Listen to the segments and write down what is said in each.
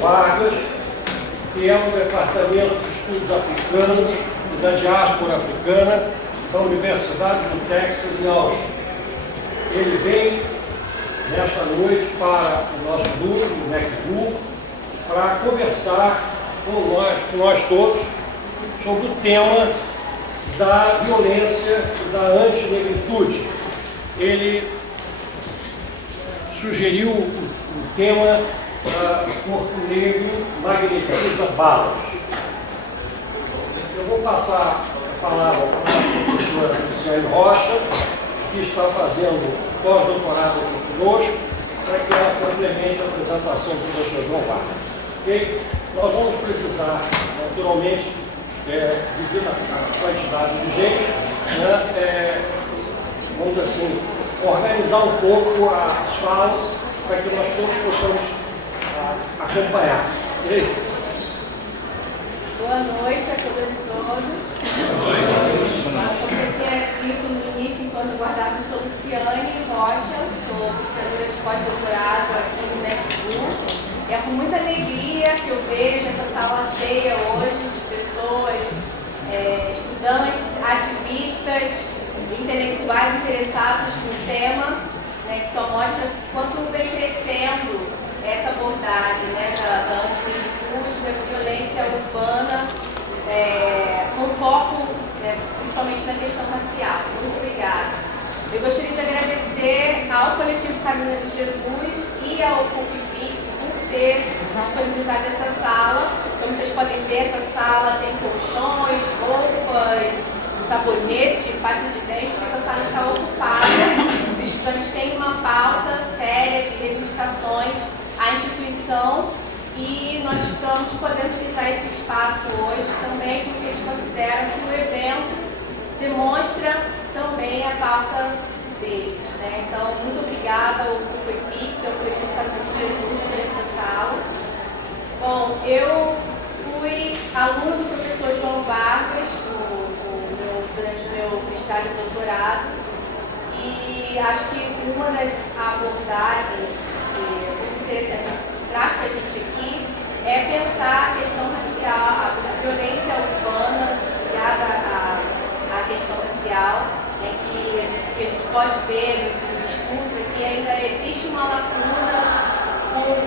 Vargas, que é o Departamento de Estudos Africanos e da Diáspora Africana da Universidade do Texas, em Austin. Ele vem nesta noite para o nosso grupo, o NECVU, para conversar com nós todos sobre o tema da violência e da antinegritude. Ele sugeriu o tema Corpo Negro Magnetiza Balas. Eu vou passar a palavra para a professora Luciane Rocha, que está fazendo pós-doutorado aqui conosco, para que ela complemente a apresentação do professor João Vargas. Okay? Nós vamos precisar, naturalmente, devido à quantidade de gente, né, vamos assim, organizar um pouco as falas para que nós todos possamos acompanhar. Okay? Boa noite a todas e todos. Boa noite. Como eu tinha dito no início, enquanto guardava, sou Luciane Rocha, sou professora de pós-doutorado aqui no NECVU. É com muita alegria que eu vejo essa sala cheia hoje de pessoas, estudantes, ativistas, intelectuais interessados no tema, né, que só mostra quanto vem crescendo essa abordagem, né, da antinegritude, da violência urbana, com foco, né, principalmente na questão racial. Muito obrigada. Eu gostaria de agradecer ao Coletivo Caminho de Jesus e ao PUC-FIX por ter disponibilizado essa sala. Como vocês podem ver, essa sala tem colchões, roupas, sabonete, pasta de dente. Essa sala está ocupada. Os estudantes têm uma pauta séria de reivindicações à instituição e nós estamos podendo utilizar esse espaço hoje também porque eles consideram que o evento demonstra também a pauta deles, né? Então, muito obrigada ao PUC-FIX, ao Coletivo Caminho de Jesus por essa sala. Bom, eu fui aluna do professor João Vargas durante o meu mestrado e doutorado e acho que uma das abordagens muito interessante que traz para a gente aqui é pensar a questão racial, a violência urbana ligada à questão racial, né, que a gente pode ver nos estudos aqui, ainda existe uma lacuna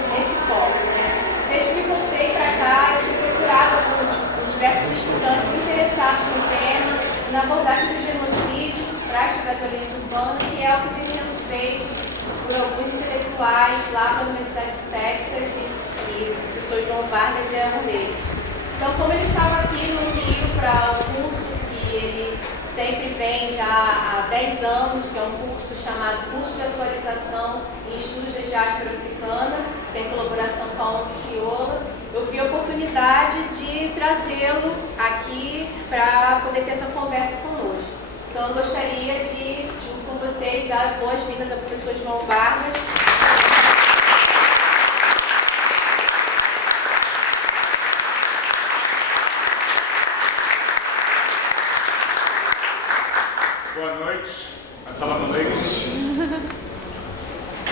nesse foco. Né? Desde que voltei para cá, eu fui procurada por diversos estudantes interessados no tema, na abordagem do genocídio, prática da violência urbana, que é o que vem sendo feito por alguns intelectuais lá na Universidade de Texas e o professor João Vargas é um deles. Então, como ele estava aqui no Rio para o curso que ele sempre vem já há 10 anos, que é um curso chamado Curso de Atualização em Estudos da Diáspora Africana, tem colaboração com a ONG Crioula, eu vi a oportunidade de trazê-lo aqui para poder ter essa conversa conosco. Então, eu gostaria de, junto com vocês, dar boas-vindas ao professor João Vargas. Boa noite, assalamu alaikum.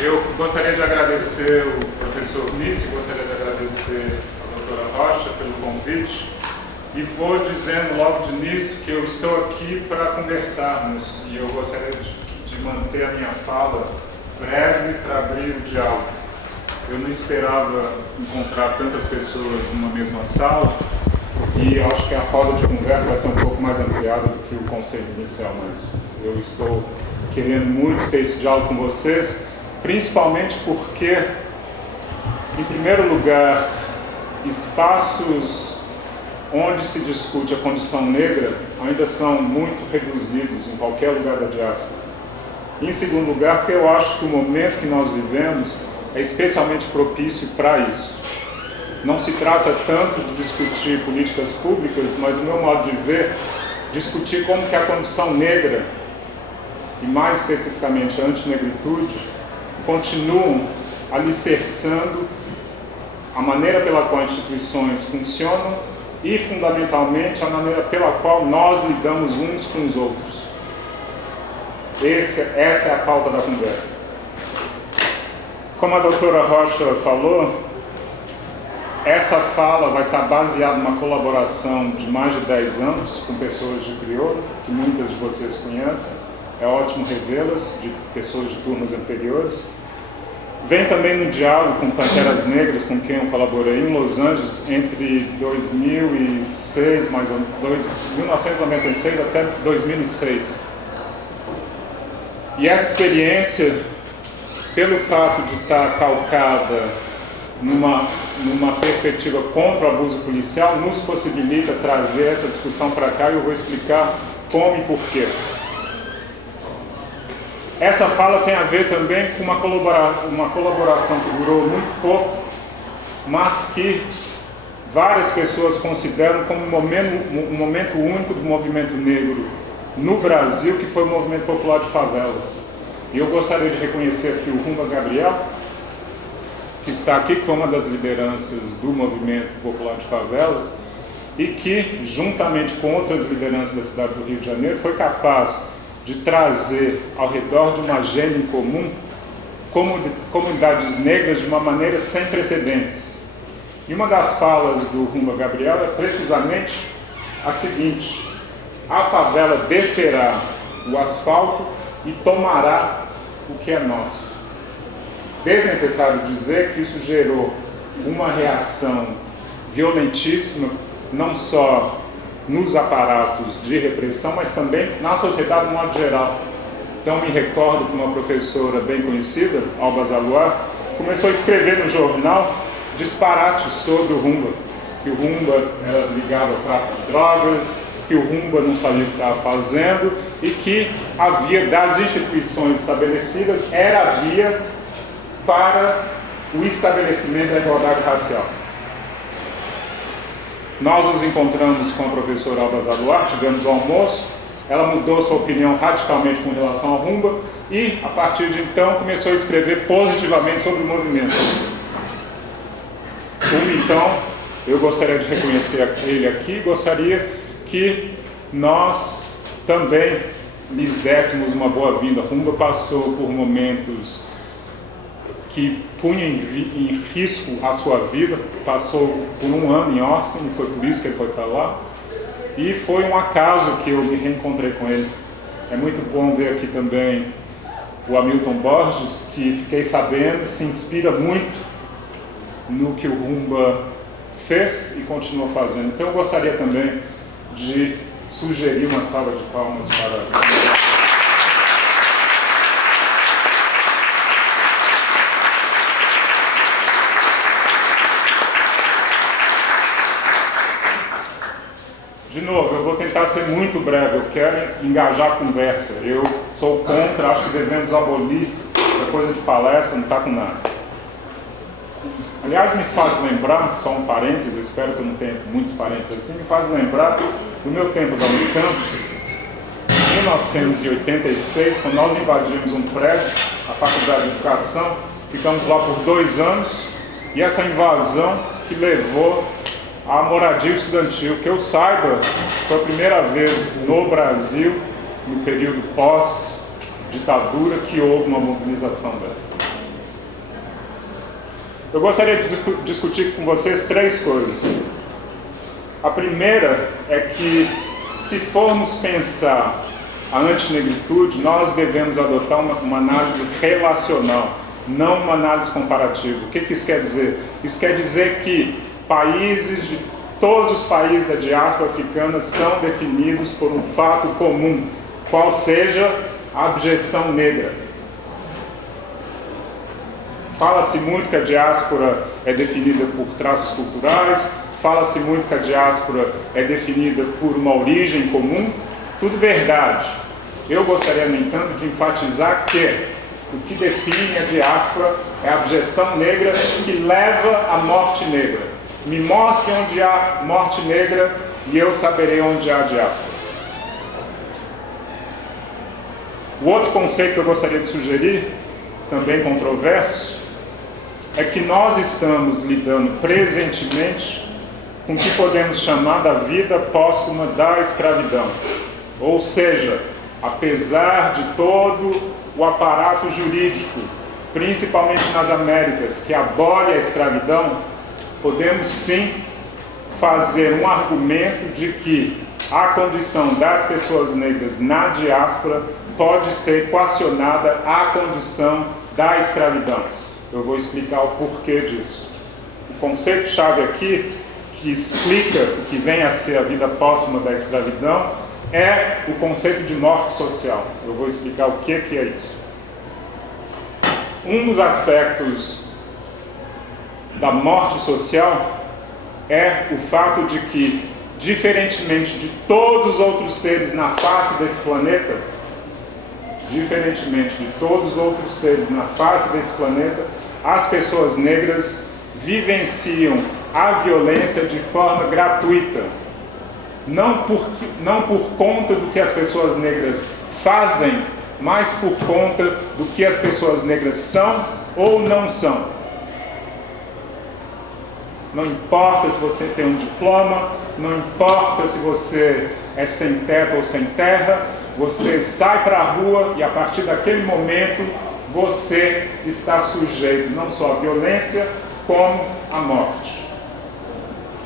Eu gostaria de agradecer o professor Nice, gostaria de agradecer a doutora Rocha pelo convite e vou dizendo logo de início que eu estou aqui para conversarmos e eu gostaria de manter a minha fala breve para abrir o diálogo. Eu não esperava encontrar tantas pessoas numa mesma sala e acho que a roda de conversa vai ser um pouco mais ampliada do que o conceito inicial, mas eu estou querendo muito ter esse diálogo com vocês, principalmente porque, em primeiro lugar, espaços onde se discute a condição negra ainda são muito reduzidos em qualquer lugar da diáspora. E, em segundo lugar, porque eu acho que o momento que nós vivemos é especialmente propício para isso. Não se trata tanto de discutir políticas públicas, mas, no meu modo de ver, discutir como que a condição negra, e mais especificamente a antinegritude, continuam alicerçando a maneira pela qual as instituições funcionam e, fundamentalmente, a maneira pela qual nós lidamos uns com os outros. Essa é a pauta da conversa. Como a doutora Rocha falou, essa fala vai estar baseada numa colaboração de mais de 10 anos com pessoas de Crioulo, que muitas de vocês conhecem. É ótimo revê-las, de pessoas de turnos anteriores. Vem também no diálogo com Panteras Negras, com quem eu colaborei em Los Angeles entre 2006, mais ou menos, 1996 até 2006. E essa experiência, pelo fato de estar calcada numa perspectiva contra o abuso policial, nos possibilita trazer essa discussão para cá, e eu vou explicar como e por quê. Essa fala tem a ver também com uma colaboração que durou muito pouco, mas que várias pessoas consideram como um momento único do movimento negro no Brasil, que foi o movimento popular de favelas. E eu gostaria de reconhecer aqui o Rumba Gabriel, que está aqui, que foi uma das lideranças do movimento popular de favelas, e que, juntamente com outras lideranças da cidade do Rio de Janeiro, foi capaz de trazer ao redor de uma agenda em comum comunidades negras de uma maneira sem precedentes. E uma das falas do Rumba Gabriel é precisamente a seguinte: a favela descerá o asfalto e tomará o que é nosso. Desnecessário dizer que isso gerou uma reação violentíssima, não só nos aparatos de repressão, mas também na sociedade de modo geral. Então me recordo que uma professora bem conhecida, Alba Zaluar, começou a escrever no jornal disparates sobre o Rumba, que o Rumba era ligado ao tráfico de drogas, que o Rumba não sabia o que estava fazendo e que a via das instituições estabelecidas era a via para o estabelecimento da igualdade racial. Nós nos encontramos com a professora Alba Zaluar, tivemos o almoço, ela mudou sua opinião radicalmente com relação ao Rumba e, a partir de então, começou a escrever positivamente sobre o movimento. Então, eu gostaria de reconhecer ele aqui, gostaria que nós também lhes dessemos uma boa-vinda. Rumba passou por momentos que punha em risco a sua vida, passou por um ano em Austin, e foi por isso que ele foi para lá, e foi um acaso que eu me reencontrei com ele. É muito bom ver aqui também o Hamilton Borges, que fiquei sabendo, se inspira muito no que o Rumba fez e continua fazendo. Então eu gostaria também de sugerir uma salva de palmas para... De novo, eu vou tentar ser muito breve, eu quero engajar a conversa. Eu sou contra, acho que devemos abolir essa coisa de palestra, não está com nada. Aliás, me faz lembrar, só um parênteses, eu espero que eu não tenha muitos parênteses assim, me faz lembrar do meu tempo da Unicamp, em 1986, quando nós invadimos um prédio, a Faculdade de Educação, ficamos lá por 2 anos, e essa invasão que levou a moradia estudantil, que eu saiba, foi a primeira vez no Brasil, no período pós-ditadura, que houve uma mobilização dessa. Eu gostaria de discutir com vocês 3 coisas. A primeira é que, se formos pensar a antinegritude, nós devemos adotar uma análise relacional, não uma análise comparativa. O que isso quer dizer? Isso quer dizer que todos os países da diáspora africana são definidos por um fato comum, qual seja a abjeção negra. Fala-se muito que a diáspora é definida por traços culturais, fala-se muito que a diáspora é definida por uma origem comum, tudo verdade. Eu gostaria, no entanto, de enfatizar que o que define a diáspora é a abjeção negra que leva à morte negra. Me mostre onde há morte negra e eu saberei onde há diáspora. O outro conceito que eu gostaria de sugerir, também controverso, é que nós estamos lidando presentemente com o que podemos chamar da vida póstuma da escravidão. Ou seja, apesar de todo o aparato jurídico, principalmente nas Américas, que abole a escravidão, podemos sim fazer um argumento de que a condição das pessoas negras na diáspora pode ser equacionada à condição da escravidão. Eu vou explicar o porquê disso. O conceito-chave aqui, que explica o que vem a ser a vida póstuma da escravidão, é o conceito de morte social. Eu vou explicar o que é isso. Um dos aspectos da morte social é o fato de que, diferentemente de todos os outros seres na face desse planeta, as pessoas negras vivenciam a violência de forma gratuita. Não por conta do que as pessoas negras fazem, mas por conta do que as pessoas negras são ou não são. Não importa se você tem um diploma, não importa se você é sem teto ou sem terra, você sai para a rua e a partir daquele momento você está sujeito não só à violência, como à morte.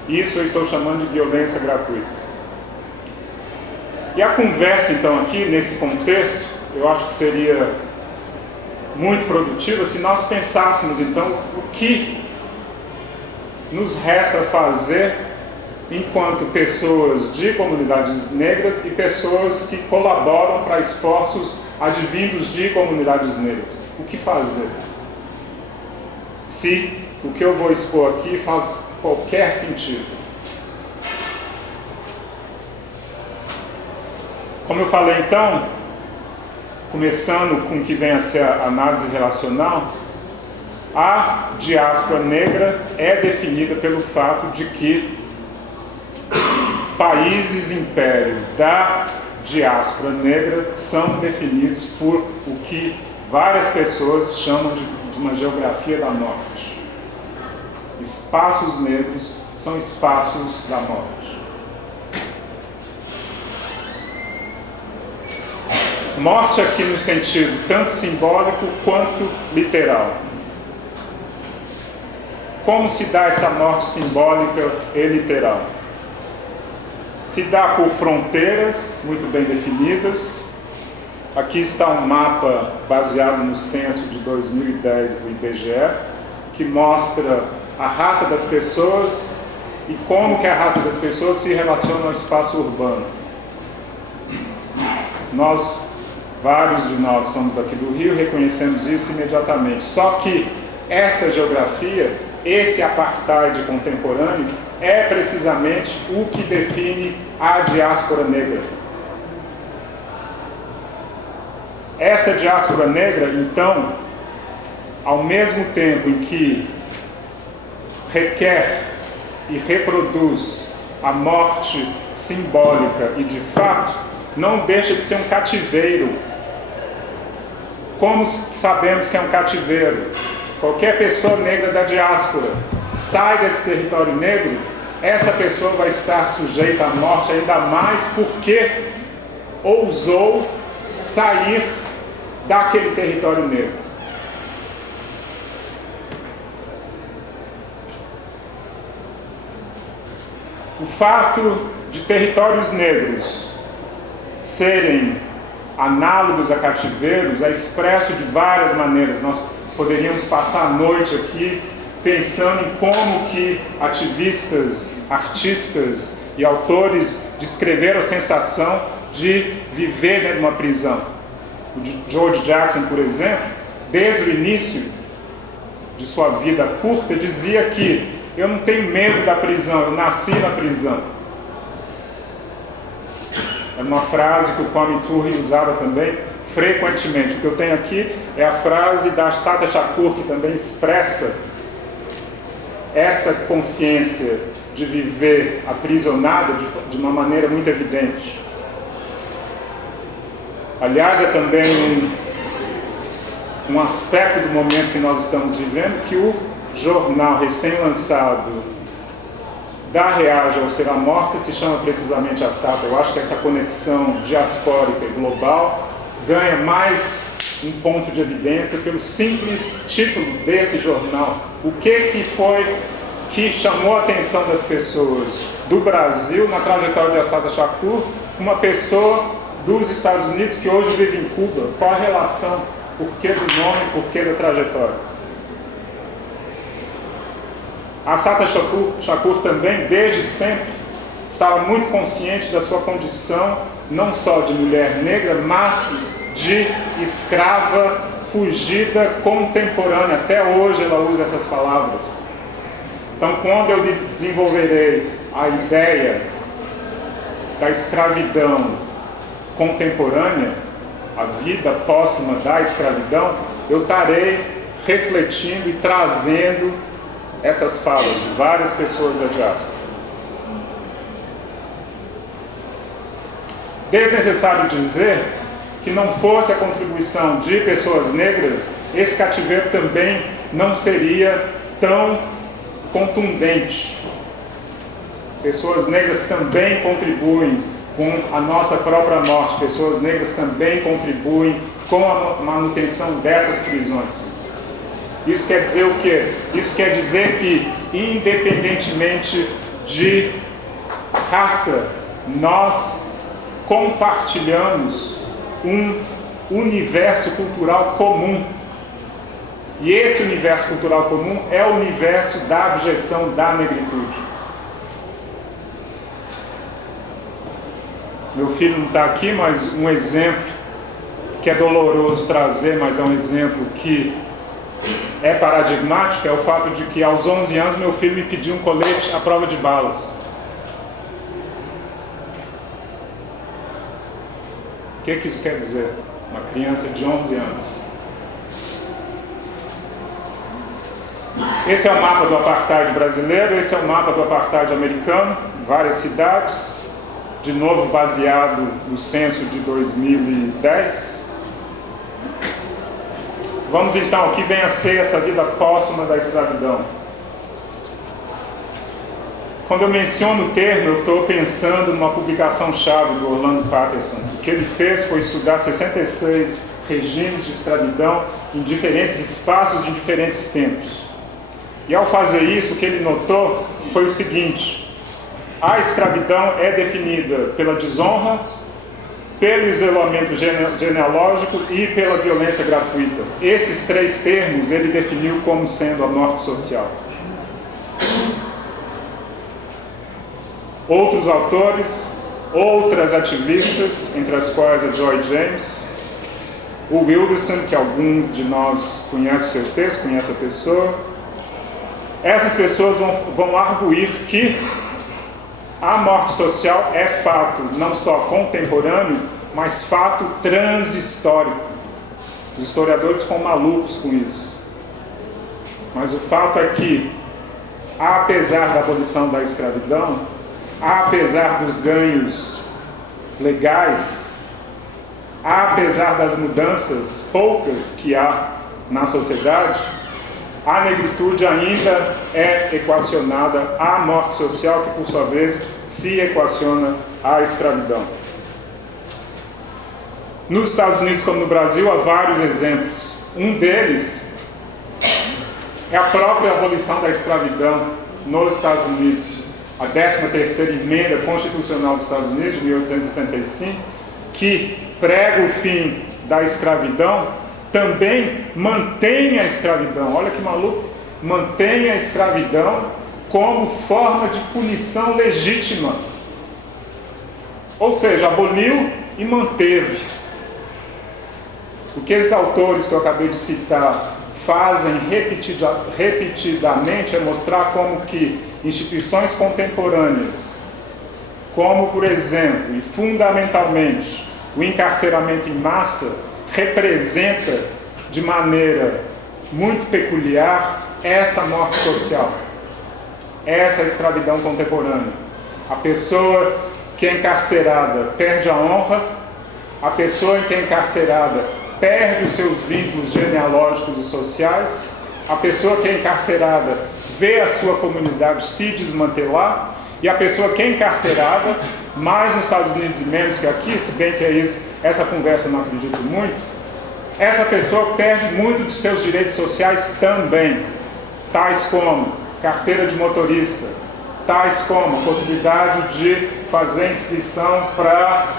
Isso eu estou chamando de violência gratuita. E a conversa então aqui, nesse contexto, eu acho que seria muito produtiva se nós pensássemos então o que nos resta fazer enquanto pessoas de comunidades negras e pessoas que colaboram para esforços advindos de comunidades negras. O que fazer? Se o que eu vou expor aqui faz qualquer sentido. Como eu falei então, começando com o que vem a ser a análise relacional, a diáspora negra é definida pelo fato de que países império da diáspora negra são definidos por o que várias pessoas chamam de uma geografia da morte. Espaços negros são espaços da morte. Morte aqui no sentido tanto simbólico quanto literal. Como se dá essa morte simbólica e literal? Se dá por fronteiras muito bem definidas. Aqui está um mapa baseado no censo de 2010 do IBGE, que mostra a raça das pessoas e como que a raça das pessoas se relaciona ao espaço urbano. Vários de nós somos daqui do Rio, reconhecemos isso imediatamente. Só que essa geografia, esse apartheid contemporâneo, é precisamente o que define a diáspora negra. Essa diáspora negra, então, ao mesmo tempo em que requer e reproduz a morte simbólica e de fato, não deixa de ser um cativeiro. Como sabemos que é um cativeiro? Qualquer pessoa negra da diáspora sai desse território negro, essa pessoa vai estar sujeita à morte ainda mais porque ousou sair daquele território negro. O fato de territórios negros serem análogos a cativeiros é expresso de várias maneiras. Nós poderíamos passar a noite aqui pensando em como que ativistas, artistas e autores descreveram a sensação de viver dentro de uma prisão. O George Jackson, por exemplo, desde o início de sua vida curta, dizia que eu não tenho medo da prisão, eu nasci na prisão. É uma frase que o Kwame Ture usava também frequentemente. O que eu tenho aqui é a frase da Assata Shakur, que também expressa essa consciência de viver aprisionado de uma maneira muito evidente. Aliás, é também um aspecto do momento que nós estamos vivendo, que o jornal recém-lançado da Reage ao Ser a Morta se chama precisamente Assata. Eu acho que essa conexão diaspórica e global ganha mais um ponto de evidência pelo simples título desse jornal. O que foi que chamou a atenção das pessoas do Brasil na trajetória de Assata Shakur, uma pessoa dos Estados Unidos que hoje vive em Cuba. Qual a relação? Por que do nome? Por que da trajetória? Assata Shakur também, desde sempre, estava muito consciente da sua condição, não só de mulher negra, mas de escrava fugida contemporânea. Até hoje ela usa essas palavras. Então, quando eu desenvolverei a ideia da escravidão contemporânea, a vida próxima da escravidão, eu estarei refletindo e trazendo essas falas de várias pessoas da diáspora. Desnecessário dizer que não fosse a contribuição de pessoas negras, esse cativeiro também não seria tão contundente. Pessoas negras também contribuem com a nossa própria morte, pessoas negras também contribuem com a manutenção dessas prisões. Isso quer dizer o quê? Isso quer dizer que, independentemente de raça, nós compartilhamos um universo cultural comum. E esse universo cultural comum é o universo da abjeção da negritude. Meu filho não está aqui, mas um exemplo que é doloroso trazer, mas é um exemplo que é paradigmático, é o fato de que aos 11 anos meu filho me pediu um colete à prova de balas. O que isso quer dizer? Uma criança de 11 anos. Esse é o mapa do apartheid brasileiro, esse é o mapa do apartheid americano, várias cidades, de novo baseado no censo de 2010. Vamos então, o que vem a ser essa vida póstuma da escravidão? Quando eu menciono o termo, eu estou pensando numa publicação-chave do Orlando Patterson. O que ele fez foi estudar 66 regimes de escravidão em diferentes espaços, em diferentes tempos. E ao fazer isso, o que ele notou foi o seguinte: a escravidão é definida pela desonra, pelo isolamento genealógico e pela violência gratuita. Esses três termos ele definiu como sendo a morte social. Outros autores, outras ativistas, entre as quais a Joy James, o Wilderson, que algum de nós conhece o seu texto, conhece a pessoa, essas pessoas vão arguir que a morte social é fato não só contemporâneo, mas fato transhistórico. Os historiadores ficam malucos com isso. Mas o fato é que, apesar da abolição da escravidão, apesar dos ganhos legais, apesar das mudanças poucas que há na sociedade, a negritude ainda é equacionada à morte social, que por sua vez se equaciona à escravidão. Nos Estados Unidos como no Brasil há vários exemplos. Um deles é a própria abolição da escravidão nos Estados Unidos. A 13ª emenda constitucional dos Estados Unidos, de 1865, que prega o fim da escravidão, também mantém a escravidão. Olha que maluco! Mantém a escravidão como forma de punição legítima. Ou seja, aboliu e manteve. O que esses autores que eu acabei de citar fazem repetidamente é mostrar como que instituições contemporâneas, como, por exemplo, e fundamentalmente, o encarceramento em massa, representa de maneira muito peculiar essa morte social, essa escravidão contemporânea. A pessoa que é encarcerada perde a honra, a pessoa que é encarcerada perde os seus vínculos genealógicos e sociais, a pessoa que é encarcerada vê a sua comunidade se desmantelar, e a pessoa que é encarcerada, mais nos Estados Unidos e menos que aqui, se bem que é isso, essa conversa eu não acredito muito, essa pessoa perde muito de seus direitos sociais também, tais como carteira de motorista, tais como a possibilidade de fazer inscrição para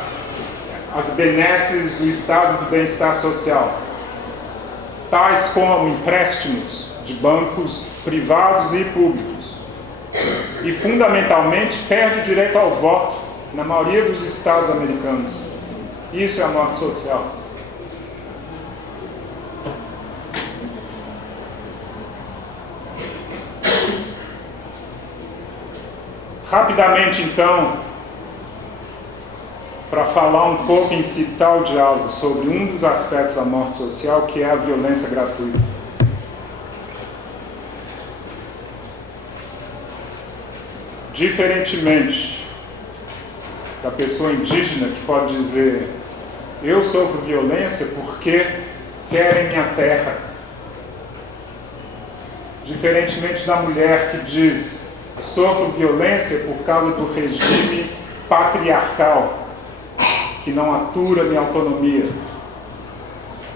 as benesses do estado de bem-estar social, tais como empréstimos de bancos privados e públicos. E, fundamentalmente, perde o direito ao voto na maioria dos estados americanos. Isso é a morte social. Rapidamente, então, para falar um pouco, incitar o diálogo sobre um dos aspectos da morte social, que é a violência gratuita. Diferentemente da pessoa indígena que pode dizer: eu sofro violência porque querem minha terra. Diferentemente da mulher que diz: sofro violência por causa do regime patriarcal, que não atura minha autonomia.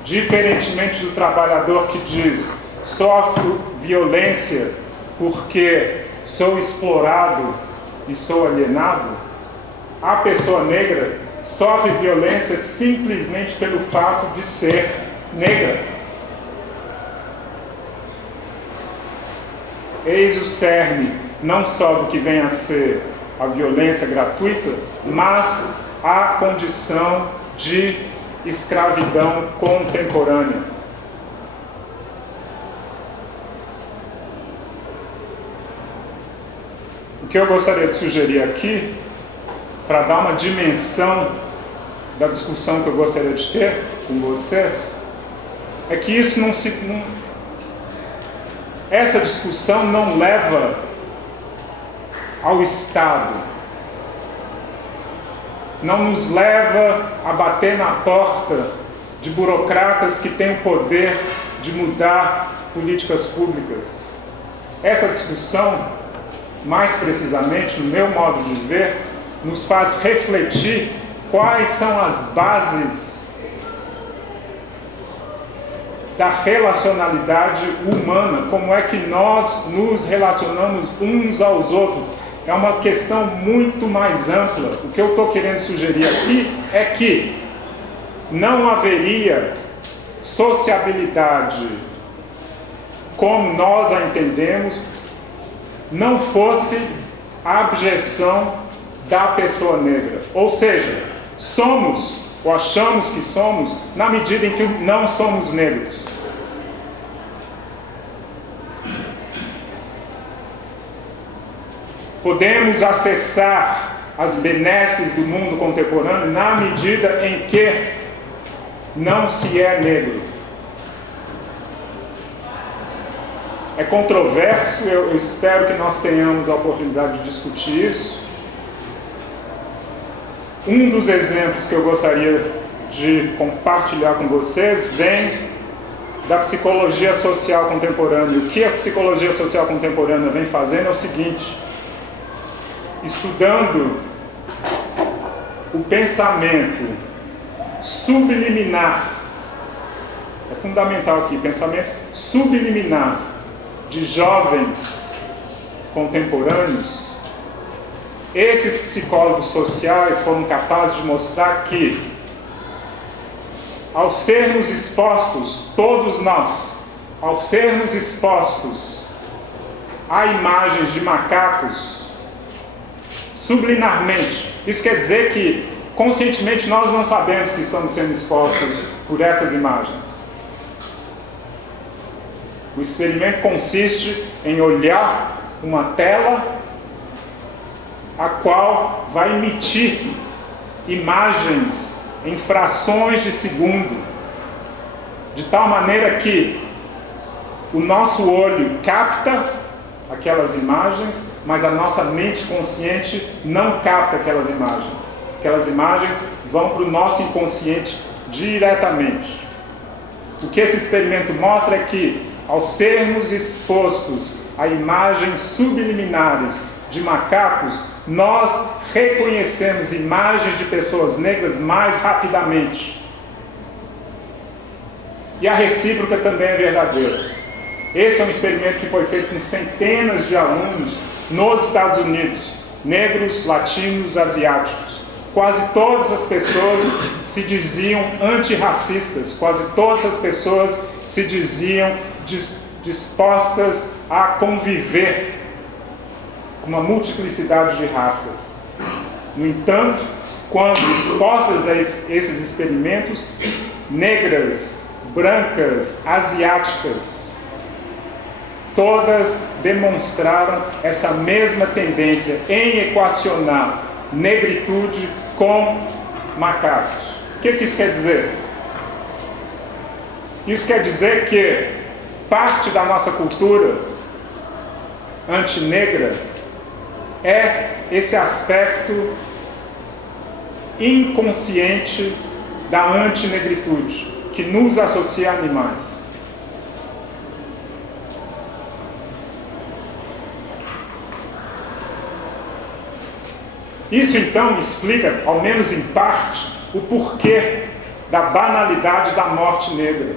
Diferentemente do trabalhador que diz: sofro violência porque sou explorado e sou alienado, a pessoa negra sofre violência simplesmente pelo fato de ser negra. Eis o cerne não só do que vem a ser a violência gratuita, mas a condição de escravidão contemporânea. O que eu gostaria de sugerir aqui, para dar uma dimensão da discussão que eu gostaria de ter com vocês, é que isso essa discussão não leva ao Estado, não nos leva a bater na porta de burocratas que têm o poder de mudar políticas públicas. Essa discussão, mais precisamente, no meu modo de ver, nos faz refletir quais são as bases da relacionalidade humana, como é que nós nos relacionamos uns aos outros. É uma questão muito mais ampla. O que eu estou querendo sugerir aqui é que não haveria sociabilidade como nós a entendemos, não fosse a abjeção da pessoa negra. Ou seja, somos, ou achamos que somos, na medida em que não somos negros. Podemos acessar as benesses do mundo contemporâneo na medida em que não se é negro. É controverso, eu espero que nós tenhamos a oportunidade de discutir isso. Um dos exemplos que eu gostaria de compartilhar com vocês vem da psicologia social contemporânea. O que a psicologia social contemporânea vem fazendo é o seguinte: estudando o pensamento subliminar, é fundamental aqui, pensamento subliminar de jovens contemporâneos. Esses psicólogos sociais foram capazes de mostrar que, ao sermos expostos, todos nós, ao sermos expostos a imagens de macacos, subliminarmente, isso quer dizer que conscientemente nós não sabemos que estamos sendo expostos por essas imagens. O experimento consiste em olhar uma tela a qual vai emitir imagens em frações de segundo, de tal maneira que o nosso olho capta aquelas imagens, mas a nossa mente consciente não capta aquelas imagens. Aquelas imagens vão para o nosso inconsciente diretamente. O que esse experimento mostra é que, ao sermos expostos a imagens subliminares de macacos, nós reconhecemos imagens de pessoas negras mais rapidamente. E a recíproca também é verdadeira. Esse é um experimento que foi feito com centenas de alunos nos Estados Unidos, negros, latinos, asiáticos. Quase todas as pessoas se diziam antirracistas, quase todas as pessoas se diziam dispostas a conviver com uma multiplicidade de raças. No entanto, quando expostas a esses experimentos, negras, brancas, asiáticas, todas demonstraram essa mesma tendência em equacionar negritude com macacos. O que isso quer dizer? Isso quer dizer que parte da nossa cultura antinegra é esse aspecto inconsciente da antinegritude, que nos associa a animais. Isso então explica, ao menos em parte, o porquê da banalidade da morte negra.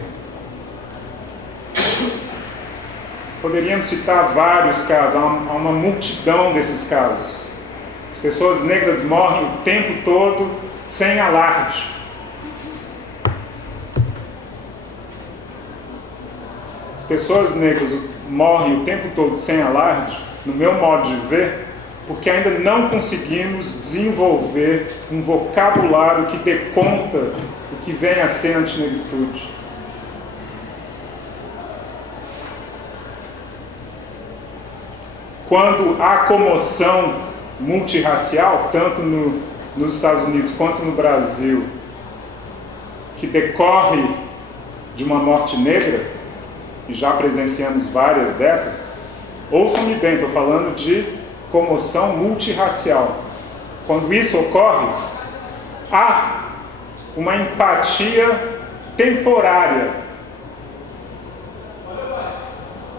Poderíamos citar vários casos, há uma multidão desses casos. As pessoas negras morrem o tempo todo sem alarde. As pessoas negras morrem o tempo todo sem alarde, no meu modo de ver, porque ainda não conseguimos desenvolver um vocabulário que dê conta do que vem a ser antinegritude. Quando há comoção multirracial, tanto nos Estados Unidos quanto no Brasil, que decorre de uma morte negra, e já presenciamos várias dessas, ouçam-me bem, estou falando de comoção multirracial. Quando isso ocorre, há uma empatia temporária.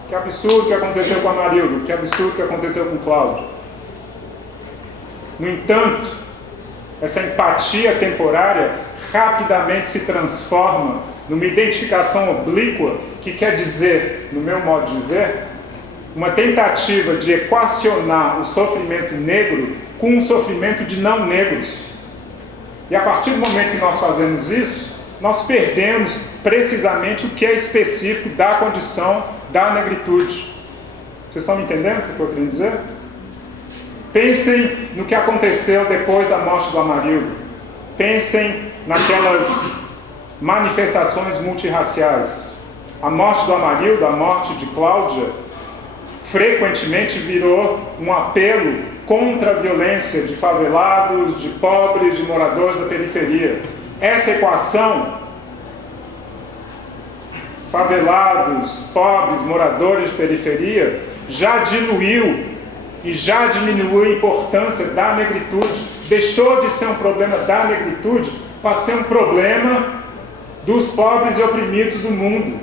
Que absurdo que aconteceu com a Marildo, que absurdo que aconteceu com o Cláudio. No entanto, essa empatia temporária rapidamente se transforma numa identificação oblíqua, que quer dizer, no meu modo de ver, uma tentativa de equacionar o sofrimento negro com o sofrimento de não negros. E a partir do momento que nós fazemos isso, nós perdemos precisamente o que é específico da condição da negritude. Vocês estão me entendendo o que eu estou querendo dizer? Pensem no que aconteceu depois da morte do Amarildo. Pensem naquelas manifestações multirraciais. A morte do Amarildo, a morte de Cláudia, frequentemente virou um apelo contra a violência de favelados, de pobres, de moradores da periferia. Essa equação, favelados, pobres, moradores de periferia, já diluiu e já diminuiu a importância da negritude. Deixou de ser um problema da negritude para ser um problema dos pobres e oprimidos do mundo.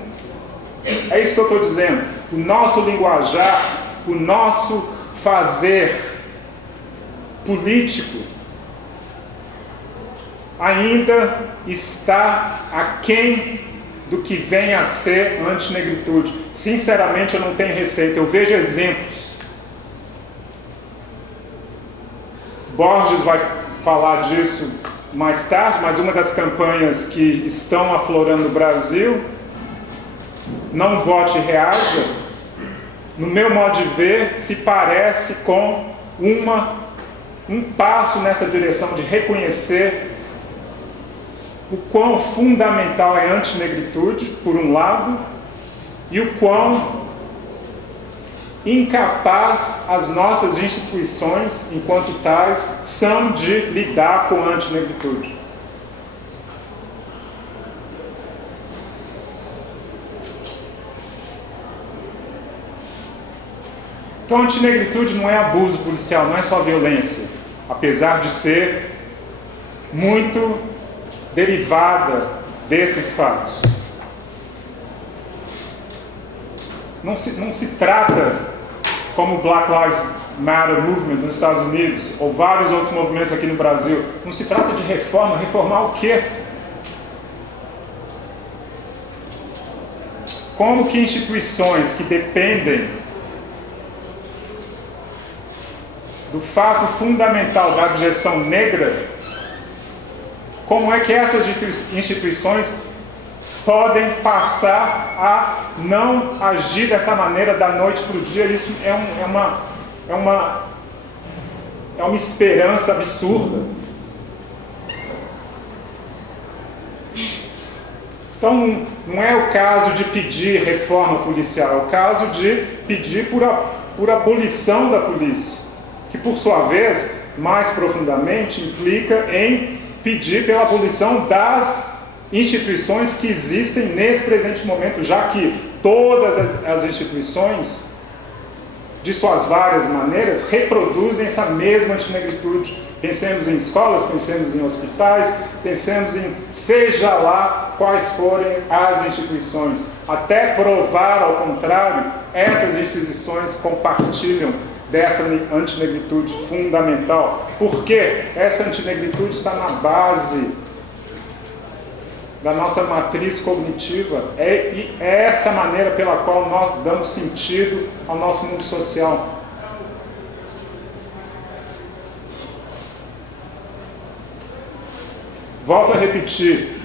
É isso que eu estou dizendo. O nosso linguajar, o nosso fazer político ainda está aquém do que vem a ser antinegritude. Sinceramente, eu não tenho receita, eu vejo exemplos. Borges vai falar disso mais tarde, mas uma das campanhas que estão aflorando no Brasil, Não Vote e Reaja, no meu modo de ver, se parece com um passo nessa direção de reconhecer o quão fundamental é a antinegritude, por um lado, e o quão incapaz as nossas instituições, enquanto tais, são de lidar com a antinegritude. Então, a antinegritude não é abuso policial, não é só violência, apesar de ser muito derivada desses fatos. Não se trata, como o Black Lives Matter Movement nos Estados Unidos, ou vários outros movimentos aqui no Brasil, não se trata de reforma. Reformar o quê? como que instituições que dependem do fato fundamental da abjeção negra, como é que essas instituições podem passar a não agir dessa maneira da noite para o dia? Isso é uma esperança absurda. Então, não é o caso de pedir reforma policial, é o caso de pedir por abolição da polícia, que, por sua vez, mais profundamente, implica em pedir pela abolição das instituições que existem nesse presente momento, já que todas as instituições, de suas várias maneiras, reproduzem essa mesma antinegritude. Pensemos em escolas, pensemos em hospitais, pensemos em seja lá quais forem as instituições. Até provar ao contrário, essas instituições compartilham dessa antinegritude fundamental. Porque essa antinegritude está na base da nossa matriz cognitiva. É essa maneira pela qual nós damos sentido ao nosso mundo social. Volto a repetir,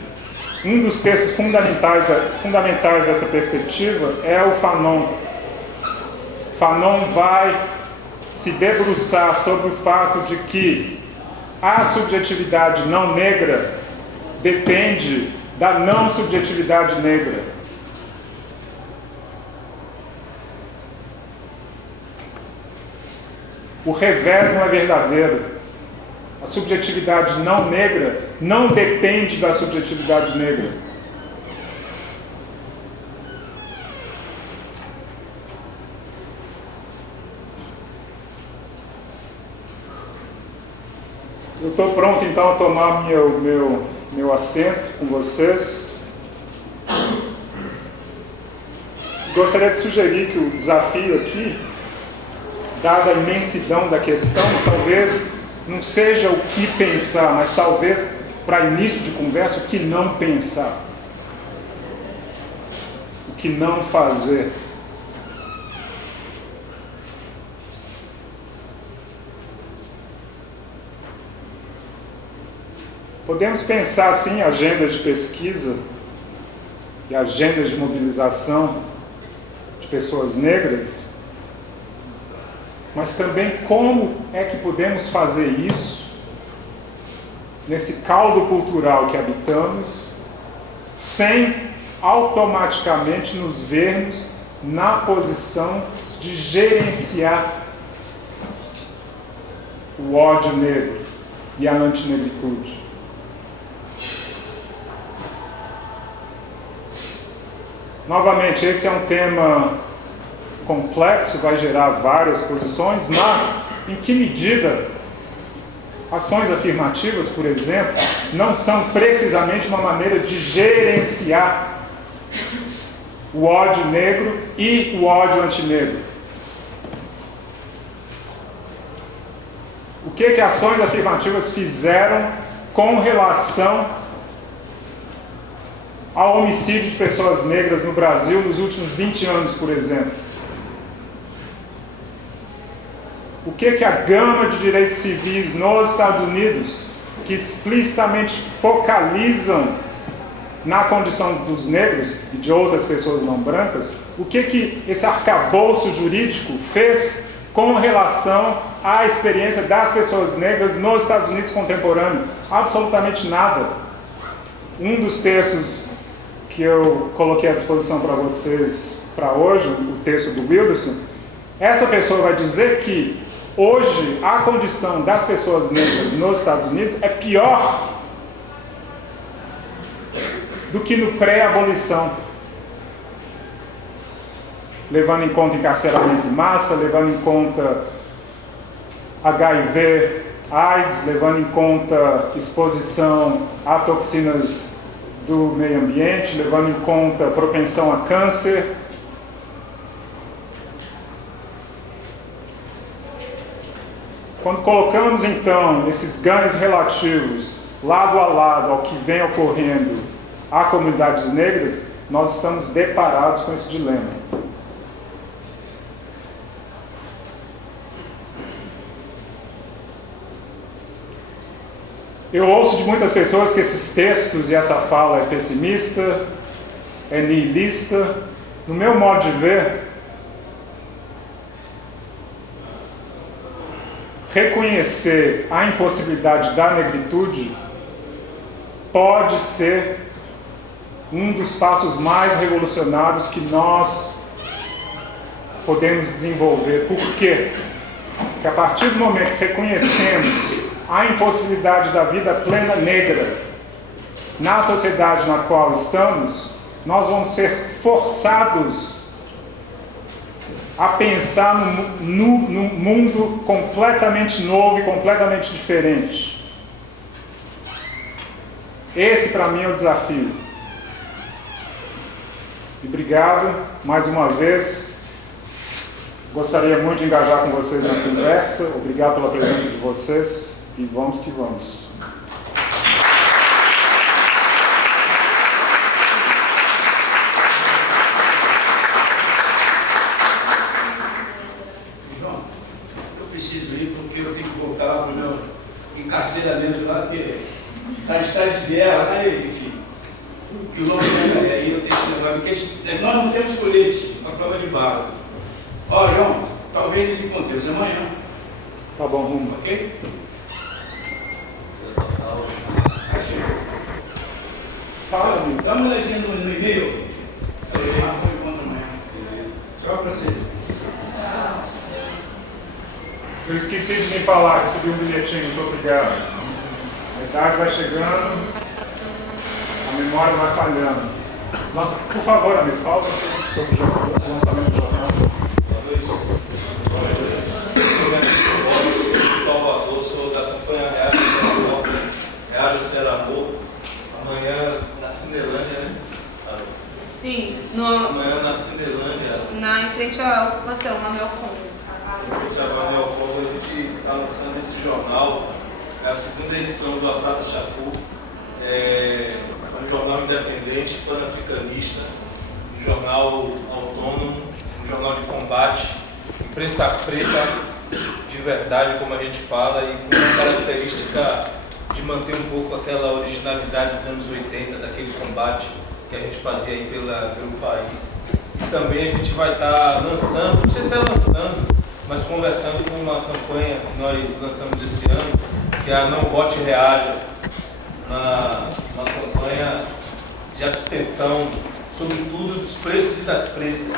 um dos textos fundamentais dessa perspectiva é o Fanon. Fanon vai se debruçar sobre o fato de que a subjetividade não negra depende da não subjetividade negra. O revés não é verdadeiro. A subjetividade não negra não depende da subjetividade negra. Eu estou pronto então a tomar meu assento com vocês. Gostaria de sugerir que o desafio aqui, dada a imensidão da questão, talvez não seja o que pensar, mas talvez, para início de conversa, o que não pensar. O que não fazer. Podemos pensar, sim, agendas de pesquisa e agendas de mobilização de pessoas negras, mas também como é que podemos fazer isso nesse caldo cultural que habitamos, sem automaticamente nos vermos na posição de gerenciar o ódio negro e a antinegritude. Novamente, esse é um tema complexo, vai gerar várias posições, mas em que medida ações afirmativas, por exemplo, não são precisamente uma maneira de gerenciar o ódio negro e o ódio antinegro? O que ações afirmativas fizeram com relação ao homicídio de pessoas negras no Brasil nos últimos 20 anos, por exemplo? O que a gama de direitos civis nos Estados Unidos, que explicitamente focalizam na condição dos negros e de outras pessoas não brancas, o que esse arcabouço jurídico fez com relação à experiência das pessoas negras nos Estados Unidos contemporâneo? Absolutamente nada. Um dos textos que eu coloquei à disposição para vocês para hoje, o texto do Wilderson, essa pessoa vai dizer que hoje a condição das pessoas negras nos Estados Unidos é pior do que no pré-abolição, levando em conta encarceramento em massa, levando em conta HIV, AIDS, levando em conta exposição a toxinas do meio ambiente, levando em conta propensão a câncer. Quando colocamos então esses ganhos relativos lado a lado ao que vem ocorrendo a comunidades negras, nós estamos deparados com esse dilema. Eu ouço de muitas pessoas que esses textos e essa fala é pessimista, é nihilista. No meu modo de ver, reconhecer a impossibilidade da negritude pode ser um dos passos mais revolucionários que nós podemos desenvolver. Por quê? Porque a partir do momento que reconhecemos a impossibilidade da vida plena negra na sociedade na qual estamos, nós vamos ser forçados a pensar num mundo completamente novo e completamente diferente. Esse, para mim, é o desafio. E obrigado mais uma vez. Gostaria muito de engajar com vocês na conversa. Obrigado pela presença de vocês. E vamos que vamos. João, eu preciso ir porque eu tenho que voltar lá para o meu encarceramento lá, porque está em estado de guerra, né, enfim. O quilômetro aí eu tenho que levar, porque nós não temos colete para prova de bala. Ó, João, talvez nos encontremos amanhã. Tá bom, rumo. Ok? Fala, amigo. Dá uma olhadinha no e-mail. Eu marco o encontro amanhã. Tchau pra você. Eu esqueci de me falar, recebi um bilhetinho, muito obrigado. A idade vai chegando, a memória vai falhando. Nossa, por favor, amigo, fala sobre o lançamento do jornal. Salvador, sou da campanha Reaja Ser Amor. Amanhã na Cinelândia, né? Sim, Amanhã na Cinelândia, em frente à ocupação, Manuel Conde. em frente a Manuel Conde, a gente está lançando esse jornal. É a segunda edição do Assata Chacu. É um jornal independente, pan-africanista, um jornal autônomo, um jornal de combate, imprensa preta de verdade, como a gente fala, e com uma característica de manter um pouco aquela originalidade dos anos 80, daquele combate que a gente fazia aí pelo país. E também a gente vai estar lançando, não sei se é lançando, mas conversando com uma campanha que nós lançamos esse ano, que é a Não Vote Reaja, uma campanha de abstenção, sobretudo dos pretos e das pretas.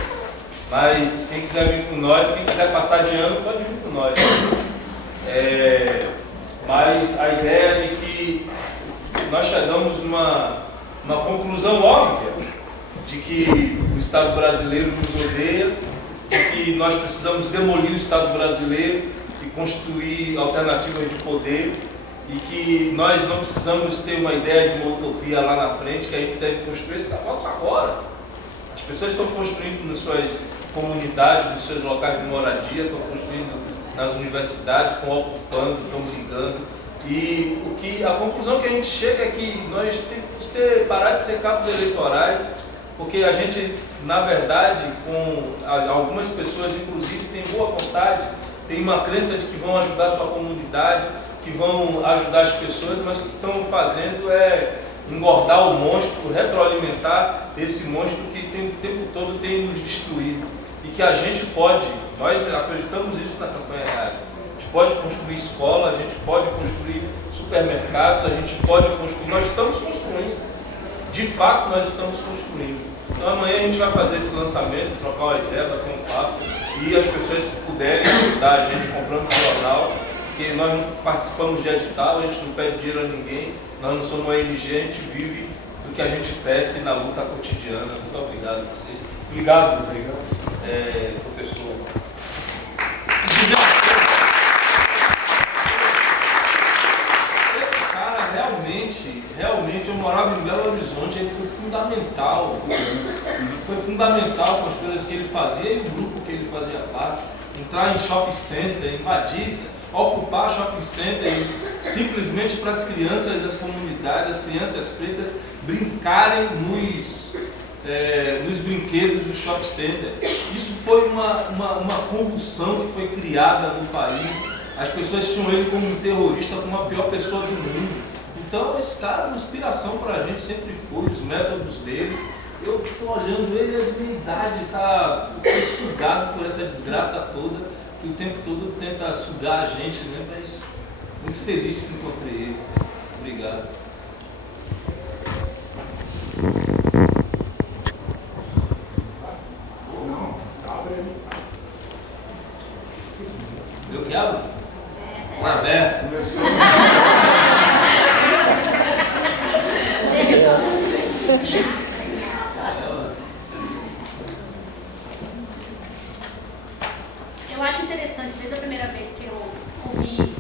Mas quem quiser vir com nós, quem quiser passar de ano, pode vir com nós. Mas a ideia é de que nós chegamos numa conclusão óbvia de que o Estado brasileiro nos odeia, de que nós precisamos demolir o Estado brasileiro e construir alternativas de poder, e que nós não precisamos ter uma ideia de uma utopia lá na frente, que a gente deve construir esse negócio agora. As pessoas estão construindo nas suas comunidades, nos seus locais de moradia, estão construindo nas universidades, estão ocupando, estão brigando. E a conclusão que a gente chega é que nós temos que parar de ser cabos eleitorais, porque a gente, na verdade, com algumas pessoas, inclusive, tem boa vontade, tem uma crença de que vão ajudar a sua comunidade, que vão ajudar as pessoas, mas o que estão fazendo é engordar o monstro, retroalimentar esse monstro que o tempo todo tem nos destruído. E que a gente pode, nós acreditamos isso na campanha Reaja, a gente pode construir escola, a gente pode construir supermercados, a gente pode construir, nós estamos construindo, de fato nós estamos construindo. Então amanhã a gente vai fazer esse lançamento, trocar uma ideia, bater um papo, e as pessoas que puderem ajudar a gente comprando um jornal, porque nós não participamos de edital, a gente não pede dinheiro a ninguém, nós não somos uma ONG, a gente vive do que a gente tece na luta cotidiana. Muito obrigado a vocês. Obrigado, professor. Esse cara realmente, eu morava em Belo Horizonte, ele foi fundamental. Ele foi fundamental com as coisas que ele fazia e o grupo que ele fazia parte. Entrar em shopping center, invadir, ocupar shopping center, simplesmente para as crianças das comunidades, as crianças pretas brincarem nos brinquedos do shopping center. Isso foi uma convulsão que foi criada no país. As pessoas tinham ele como um terrorista, como a pior pessoa do mundo. Então esse cara é uma inspiração para a gente, sempre foi, os métodos dele. Eu estou olhando ele, a minha idade foi sugado por essa desgraça toda, que o tempo todo tenta sugar a gente, né? Mas muito feliz que encontrei ele. Obrigado. Eu que abro? Aberto. Começou. Eu acho interessante, desde a primeira vez que eu ouvi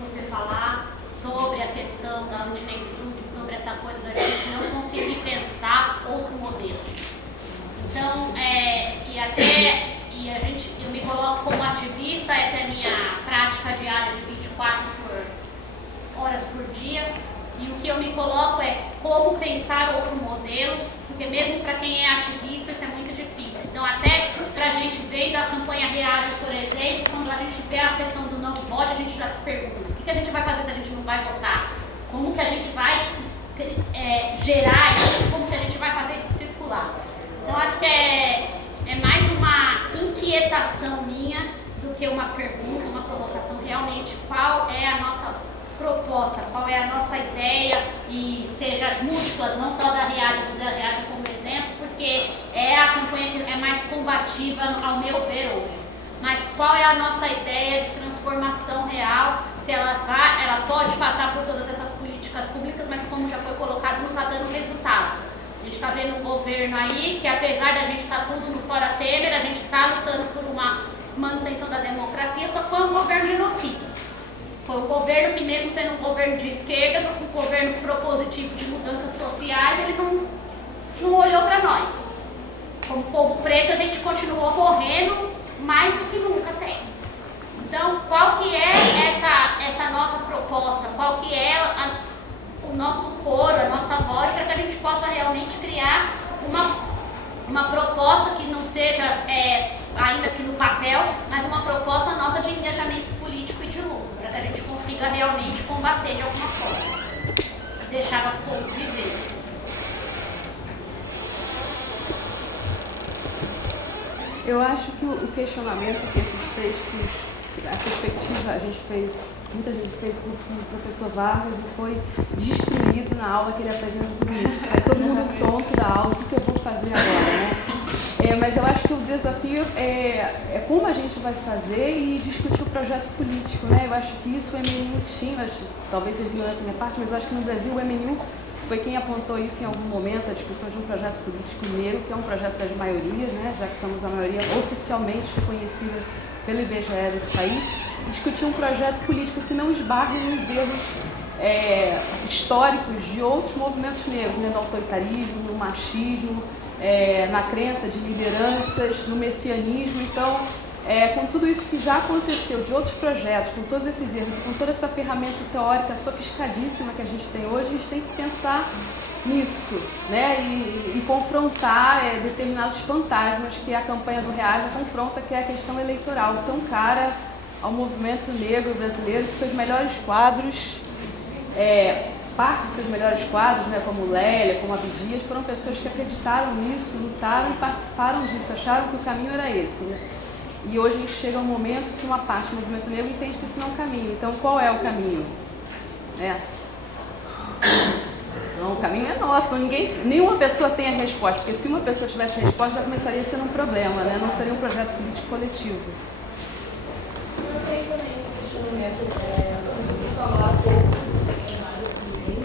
você falar sobre a questão da negritude, sobre essa coisa da gente não conseguir pensar outro modelo. Então, eu me coloco como ativista, essa é a minha prática diária de 24 horas por dia, e o que eu me coloco é como pensar outro modelo, porque mesmo para quem é ativista isso é muito difícil. Então até para a gente ver da campanha Reage, por exemplo, quando a gente vê a questão do não voto, a gente já se pergunta, o que a gente vai fazer se a gente não vai votar? Como que a gente vai gerar isso? Como que a gente vai fazer isso circular? Então acho que é mais uma inquietação minha do que uma pergunta, uma colocação. Realmente, qual é a nossa proposta, qual é a nossa ideia, e seja múltiplas, não só da Reage, mas da Reage como exemplo, porque é a campanha que é mais combativa, ao meu ver, hoje. Mas qual é a nossa ideia de transformação real, se ela pode passar por todas essas políticas públicas, mas como já foi colocado, não está dando resultado. A gente está vendo um governo aí que, apesar da gente estar tudo no fora Temer, a gente está lutando por uma manutenção da democracia, só que foi um governo genocida. Foi um governo que, mesmo sendo um governo de esquerda, um governo propositivo de mudanças sociais, ele não olhou para nós. Como povo preto, a gente continuou morrendo mais do que nunca tem. Então, qual que é essa nossa proposta? Qual que é o nosso coro, a nossa voz, para que a gente possa realmente criar uma proposta que não seja, ainda que no papel, mas uma proposta nossa de engajamento político e de luta, para que a gente consiga realmente combater de alguma forma e deixar nosso povo viver. Eu acho que o questionamento que esses textos, a perspectiva, muita gente fez curso com o professor Vargas e foi destruído na aula que ele apresenta tudo isso. Aí todo mundo tonto da aula, o que eu vou fazer agora, né? Mas eu acho que o desafio é como a gente vai fazer e discutir o projeto político, né? Eu acho que isso o MNU tinha, talvez seja ignorância da minha parte, mas eu acho que no Brasil o MNU foi quem apontou isso em algum momento, a discussão de um projeto político negro, que é um projeto das maiorias, né? Já que somos a maioria oficialmente reconhecida pelo IBGE desse país, e discutir um projeto político que não esbarre nos erros históricos de outros movimentos negros, né? No autoritarismo, no machismo, na crença de lideranças, no messianismo. Então, com tudo isso que já aconteceu, de outros projetos, com todos esses erros, com toda essa ferramenta teórica sofisticadíssima que a gente tem hoje, a gente tem que pensar nisso, né? E confrontar determinados fantasmas que a campanha do Reage confronta, que é a questão eleitoral, tão cara ao movimento negro brasileiro, que seus melhores quadros, parte dos seus melhores quadros, né, como Lélia, como Abdias, foram pessoas que acreditaram nisso, lutaram e participaram disso, acharam que o caminho era esse, né? E hoje a gente chega a um momento que uma parte do movimento negro entende que esse não é um caminho. Então, qual é o caminho? Então, o caminho é nosso. Nenhuma pessoa tem a resposta, porque se uma pessoa tivesse a resposta, já começaria a ser um problema, né? Não seria um projeto político coletivo. Eu tenho também um questionamento sobre falar um pouco sobre cenários também.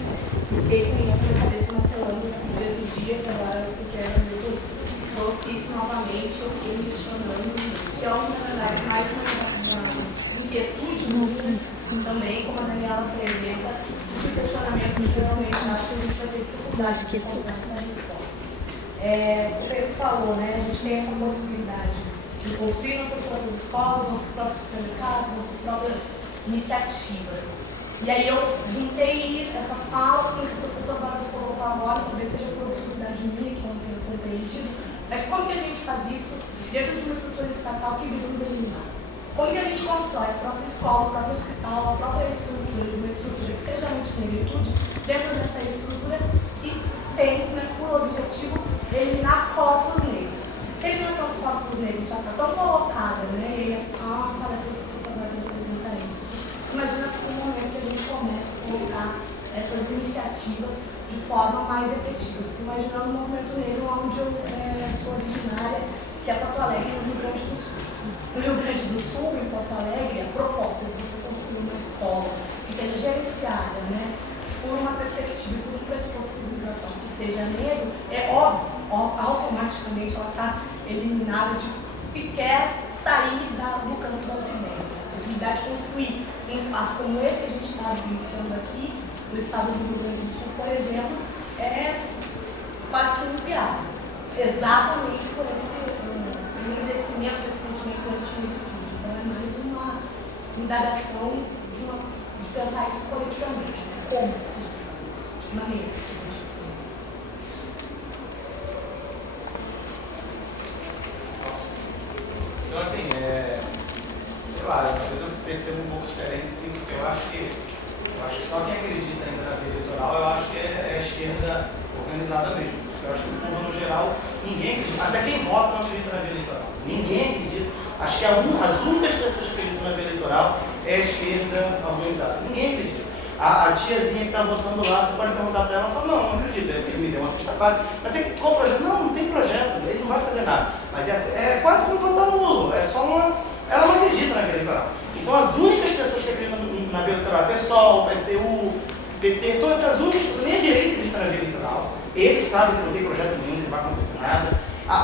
Fiquei com isso na cabeça martelando dias e dias, agora que quero muito trouxe isso novamente, eu fiquei me questionando, que é na verdade mais uma inquietude minha também, como a Daniela apresenta, e o questionamento que realmente acho que a gente vai ter dificuldade de encontrar essa resposta. O Pedro falou, né? A gente tem essa possibilidade de construir nossas próprias escolas, nossos próprios supermercados, nossas próprias iniciativas. E aí eu juntei essa fala com o que o professor Vargas colocou agora, talvez seja por oportunidade minha, que eu não tenho compreendido, mas como que a gente faz isso dentro de uma estrutura estatal que visamos eliminar? Como que a gente constrói a própria escola, o próprio hospital, a própria estrutura, uma estrutura que seja multinegritude, dentro dessa estrutura que tem, né, por objetivo eliminar corpos negros. Se a eliminação dos corpos negros já está tão colocada, né, e a palestra do professor vai representar isso, imagina o momento que a gente começa a colocar essas iniciativas de forma mais efetiva. Fico imaginando o movimento negro onde eu sou originária, que é Porto Alegre, no Rio Grande do Sul. No Rio Grande do Sul, em Porto Alegre, a proposta de você construir uma escola que seja gerenciada, né, por uma perspectiva, por um pressuposto civilizatório que seja negro, é óbvio, automaticamente ela está eliminada de sequer sair do campo das ideias. A possibilidade de construir um espaço como esse que a gente está vivenciando aqui, no estado do Rio Grande do Sul, por exemplo, é quase que inviável. Exatamente por esse envelhecimento, esse sentimento de antinegritude. Então é mais uma indagação de pensar isso coletivamente, né? Como a gente faz isso, de que maneira que a gente faz. Então assim, sei lá, às vezes eu percebo um pouco diferente, assim, porque eu acho que só quem acredita ainda na via eleitoral, eu acho que é a esquerda organizada mesmo. Eu acho que o povo, no geral, ninguém acredita, até quem vota não acredita na via eleitoral. Ninguém acredita. Acho que as únicas pessoas que acreditam na via eleitoral é a esquerda organizada. Ninguém acredita. A tiazinha que está votando lá, você pode perguntar para ela, ela fala, não acredito, é porque ele me deu uma cesta básica. Mas você qual projeto? Não tem projeto, ele não vai fazer nada. Mas é quase como votar no Lula, é só uma... Ela não acredita na via eleitoral. Então as únicas pessoas que acreditam na via eleitoral, PSOL, PSTU, PT, são essas únicas pessoas, nem a direita acredita na via eleitoral. Eles sabem que não tem projeto nenhum, que não vai acontecer nada.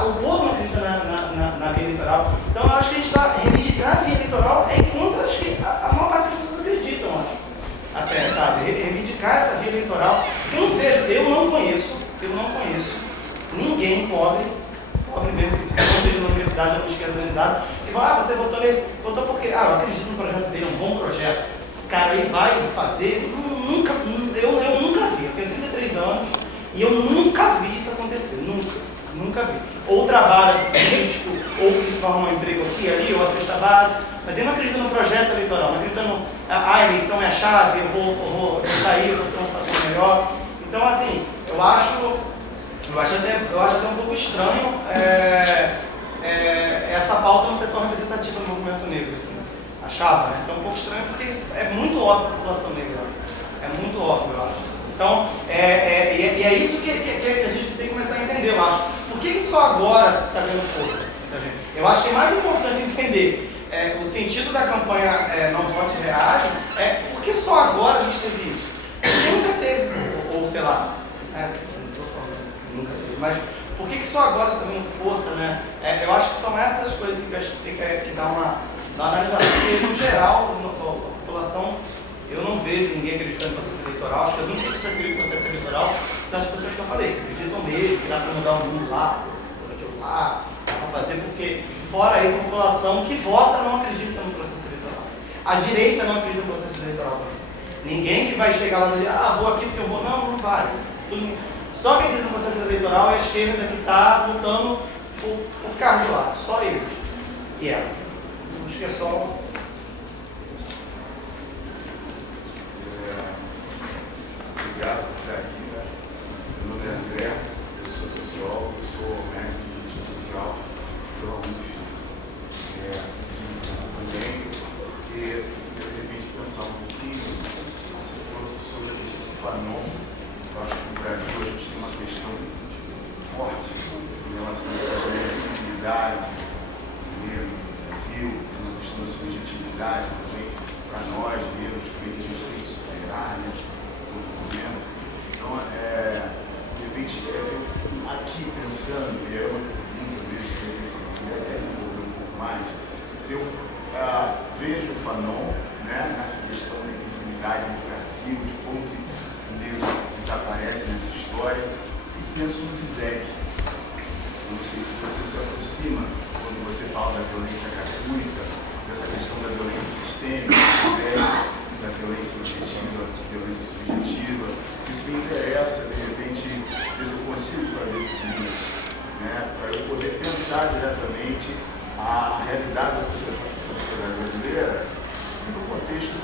O povo não acredita na via eleitoral. Então eu acho que a gente está reivindicar a via eleitoral é contra a maior parte das pessoas acreditam, eu acho. Até, sabe, reivindicar essa via eleitoral. Eu não conheço ninguém pobre mesmo, que seja na universidade ou na esquerda organizada, que fala, você votou porque, eu acredito no projeto dele, é um bom projeto. Esse cara aí vai fazer, eu nunca vi, eu tenho 33 anos e eu nunca vi isso acontecer, nunca vi. Ou trabalha político, ou forma um emprego aqui, ali, ou a cesta básica, mas eu não acredito no projeto eleitoral, não acredito a eleição é a chave, eu vou sair, eu vou ter uma situação melhor. Então, assim, eu acho até um pouco estranho essa pauta não ser tão representativa do movimento negro, assim. Achava, né? Então é um pouco estranho porque isso é muito óbvio para a população negra. É muito óbvio, eu acho. Então, é isso que a gente tem que começar a entender, eu acho. Por que só agora está ganhando força? Eu acho que é mais importante entender o sentido da campanha Não Vote Reage é por que só agora a gente teve isso? Porque nunca teve, ou sei lá, não estou falando nunca teve, mas por que só agora está ganhando força, né? Eu acho que são essas coisas que a gente tem que dar uma analisação, porque no geral, a população, eu não vejo ninguém acreditando no processo eleitoral. Acho que as únicas pessoas que acreditam no processo eleitoral são as pessoas que eu falei, que acreditam mesmo, que dá para mudar o mundo lá, tudo aquilo lá, dá para fazer, porque fora isso, a população que vota não acredita no processo eleitoral. A direita não acredita no processo eleitoral. Ninguém que vai chegar lá e dizer, vou aqui porque eu vou. Não vai. Só quem acredita no processo eleitoral é a esquerda que está lutando por cargo lá, só eles. E ela. Acho que é só. Obrigado por estar aqui. Meu nome é André, eu sou sociólogo, sou médico de justiça social pela UNIF. De licença também, porque eu resolvi pensar um pouquinho, você trouxe sobre a questão do Fanon. Eu acho que no Brasil a gente tem uma questão muito forte em relação às visibilidade no Brasil, uma questão da subjetividade também para nós mesmos, também que a gente tem que superar, né? Então, de repente, aqui pensando, e é uma pergunta mesmo, que eu desenvolver um pouco mais, eu vejo o Fanon, né, nessa questão da invisibilidade no Brasil, de como que o negro desaparece nessa história, e penso no Zizek. Eu não sei se você se aproxima, quando você fala da violência gratuita, dessa questão da violência sistêmica,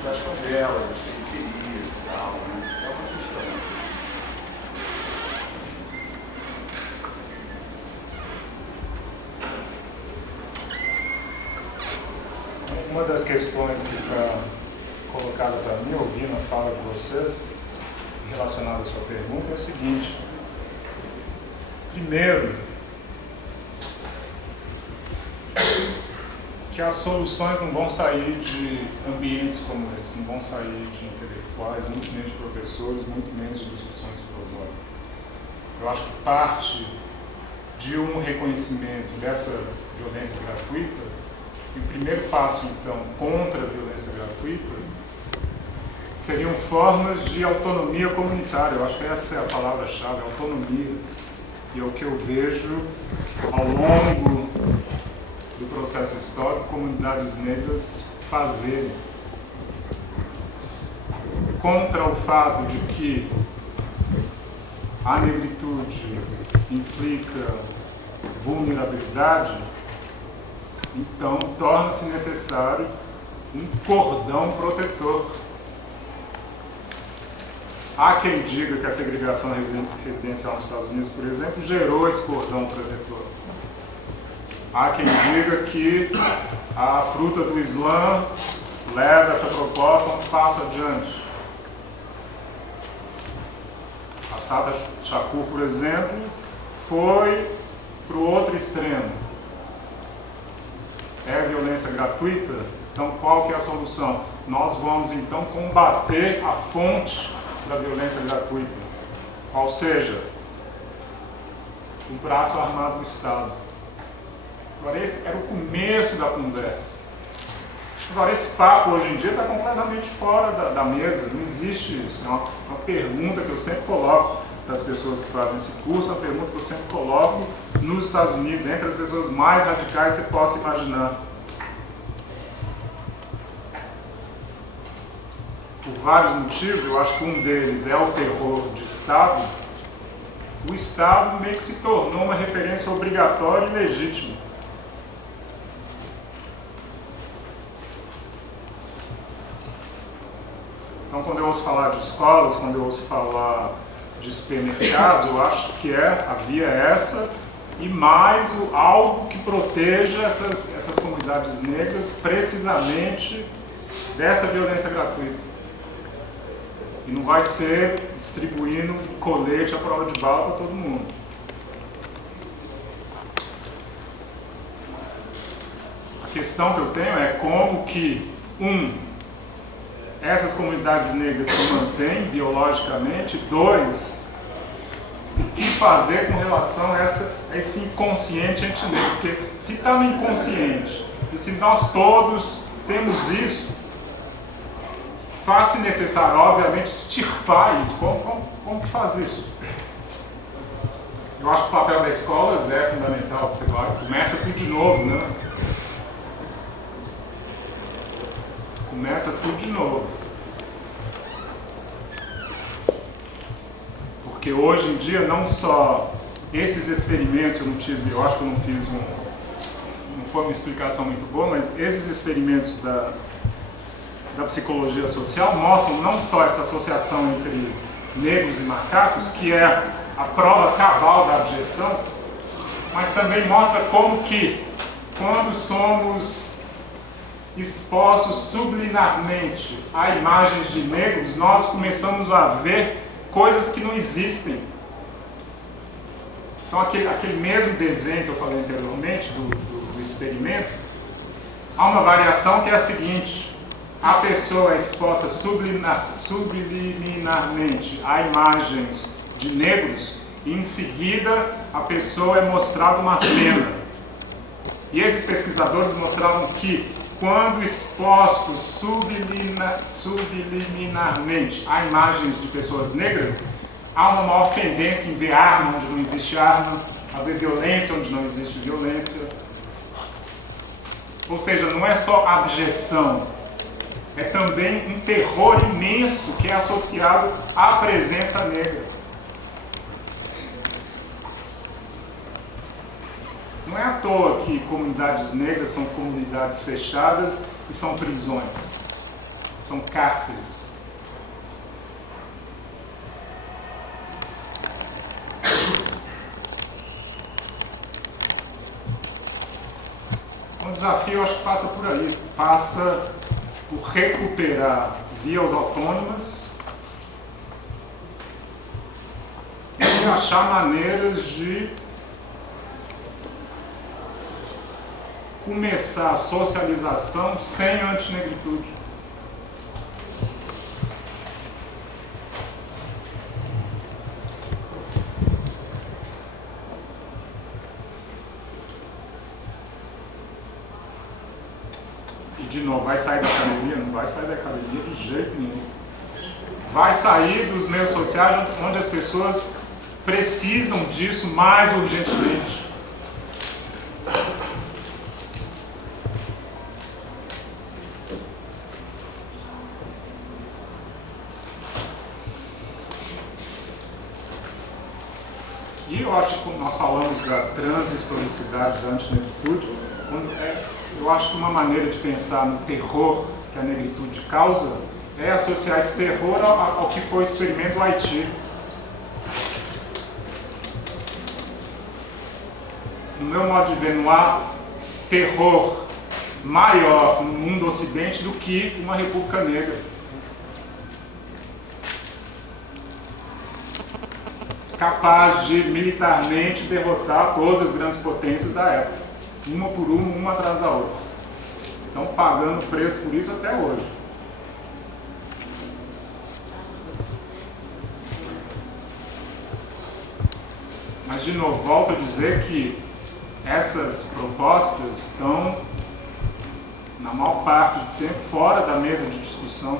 das favelas, das periferias e tal, né? É uma questão. Uma das questões que está colocada para mim, ouvindo a fala de vocês, relacionada à sua pergunta, é a seguinte. Primeiro, que as soluções não vão sair de ambientes como esse, não vão sair de intelectuais, muito menos de professores, muito menos de discussões filosóficas. Eu acho que parte de um reconhecimento dessa violência gratuita, e o primeiro passo, então, contra a violência gratuita, seriam formas de autonomia comunitária. Eu acho que essa é a palavra-chave, autonomia. E é o que eu vejo ao longo do processo histórico, comunidades negras fazerem. Contra o fato de que a negritude implica vulnerabilidade, então torna-se necessário um cordão protetor. Há quem diga que a segregação residencial nos Estados Unidos, por exemplo, gerou esse cordão protetor. Há quem diga que a fruta do Islã leva essa proposta um passo adiante. A Assata Shakur, por exemplo, foi para o outro extremo. É violência gratuita? Então qual que é a solução? Nós vamos então combater a fonte da violência gratuita, ou seja, o braço armado do Estado. Agora esse era o começo da conversa. Agora esse papo hoje em dia está completamente fora da mesa, não existe isso. É uma pergunta que eu sempre coloco para as pessoas que fazem esse curso, uma pergunta que eu sempre coloco nos Estados Unidos, entre as pessoas mais radicais que você possa imaginar. Por vários motivos, eu acho que um deles é o terror de Estado. O Estado meio que se tornou uma referência obrigatória e legítima. Então, quando eu ouço falar de escolas, quando eu ouço falar de supermercados, eu acho que a via é essa, e mais algo que proteja essas comunidades negras precisamente dessa violência gratuita. E não vai ser distribuindo colete à prova de bala para todo mundo. A questão que eu tenho é como que, essas comunidades negras se mantêm biologicamente, 2, o que fazer com relação a esse inconsciente antinegro? Porque se está no inconsciente, e se nós todos temos isso, faz-se necessário, obviamente, extirpar isso. Como que faz isso? Eu acho que o papel das escolas é fundamental. Você começa tudo de novo, né? Começa tudo de novo. Porque hoje em dia, não só esses experimentos, eu acho que eu não fiz não foi uma explicação muito boa, mas esses experimentos da psicologia social mostram não só essa associação entre negros e macacos, que é a prova cabal da abjeção, mas também mostra como que, quando somos expostos subliminarmente a imagens de negros, nós começamos a ver coisas que não existem. Então, aquele mesmo desenho que eu falei anteriormente, do experimento, há uma variação que é a seguinte: a pessoa é exposta subliminarmente a imagens de negros e, em seguida, a pessoa é mostrada uma cena. E esses pesquisadores mostraram que, quando expostos subliminarmente a imagens de pessoas negras, há uma maior tendência em ver arma onde não existe arma, a ver violência onde não existe violência. Ou seja, não é só abjeção, é também um terror imenso que é associado à presença negra. Não é à toa que comunidades negras são comunidades fechadas e são prisões. são cárceres. O desafio, eu acho que passa por aí, passa por recuperar vias autônomas e achar maneiras de começar a socialização sem antinegritude. De novo, vai sair da academia? Não vai sair da academia de jeito nenhum. Vai sair dos meios sociais onde as pessoas precisam disso mais urgentemente. E eu acho que quando nós falamos da transhistoricidade da antinegritude, eu acho que uma maneira de pensar no terror que a negritude causa é associar esse terror ao que foi o experimento do Haiti. No meu modo de ver, não há terror maior no mundo ocidente do que uma república negra. Capaz de militarmente derrotar todas as grandes potências da época. Uma por uma atrás da outra. Estão pagando preço por isso até hoje. Mas, de novo, volto a dizer que essas propostas estão, na maior parte do tempo, fora da mesa de discussão.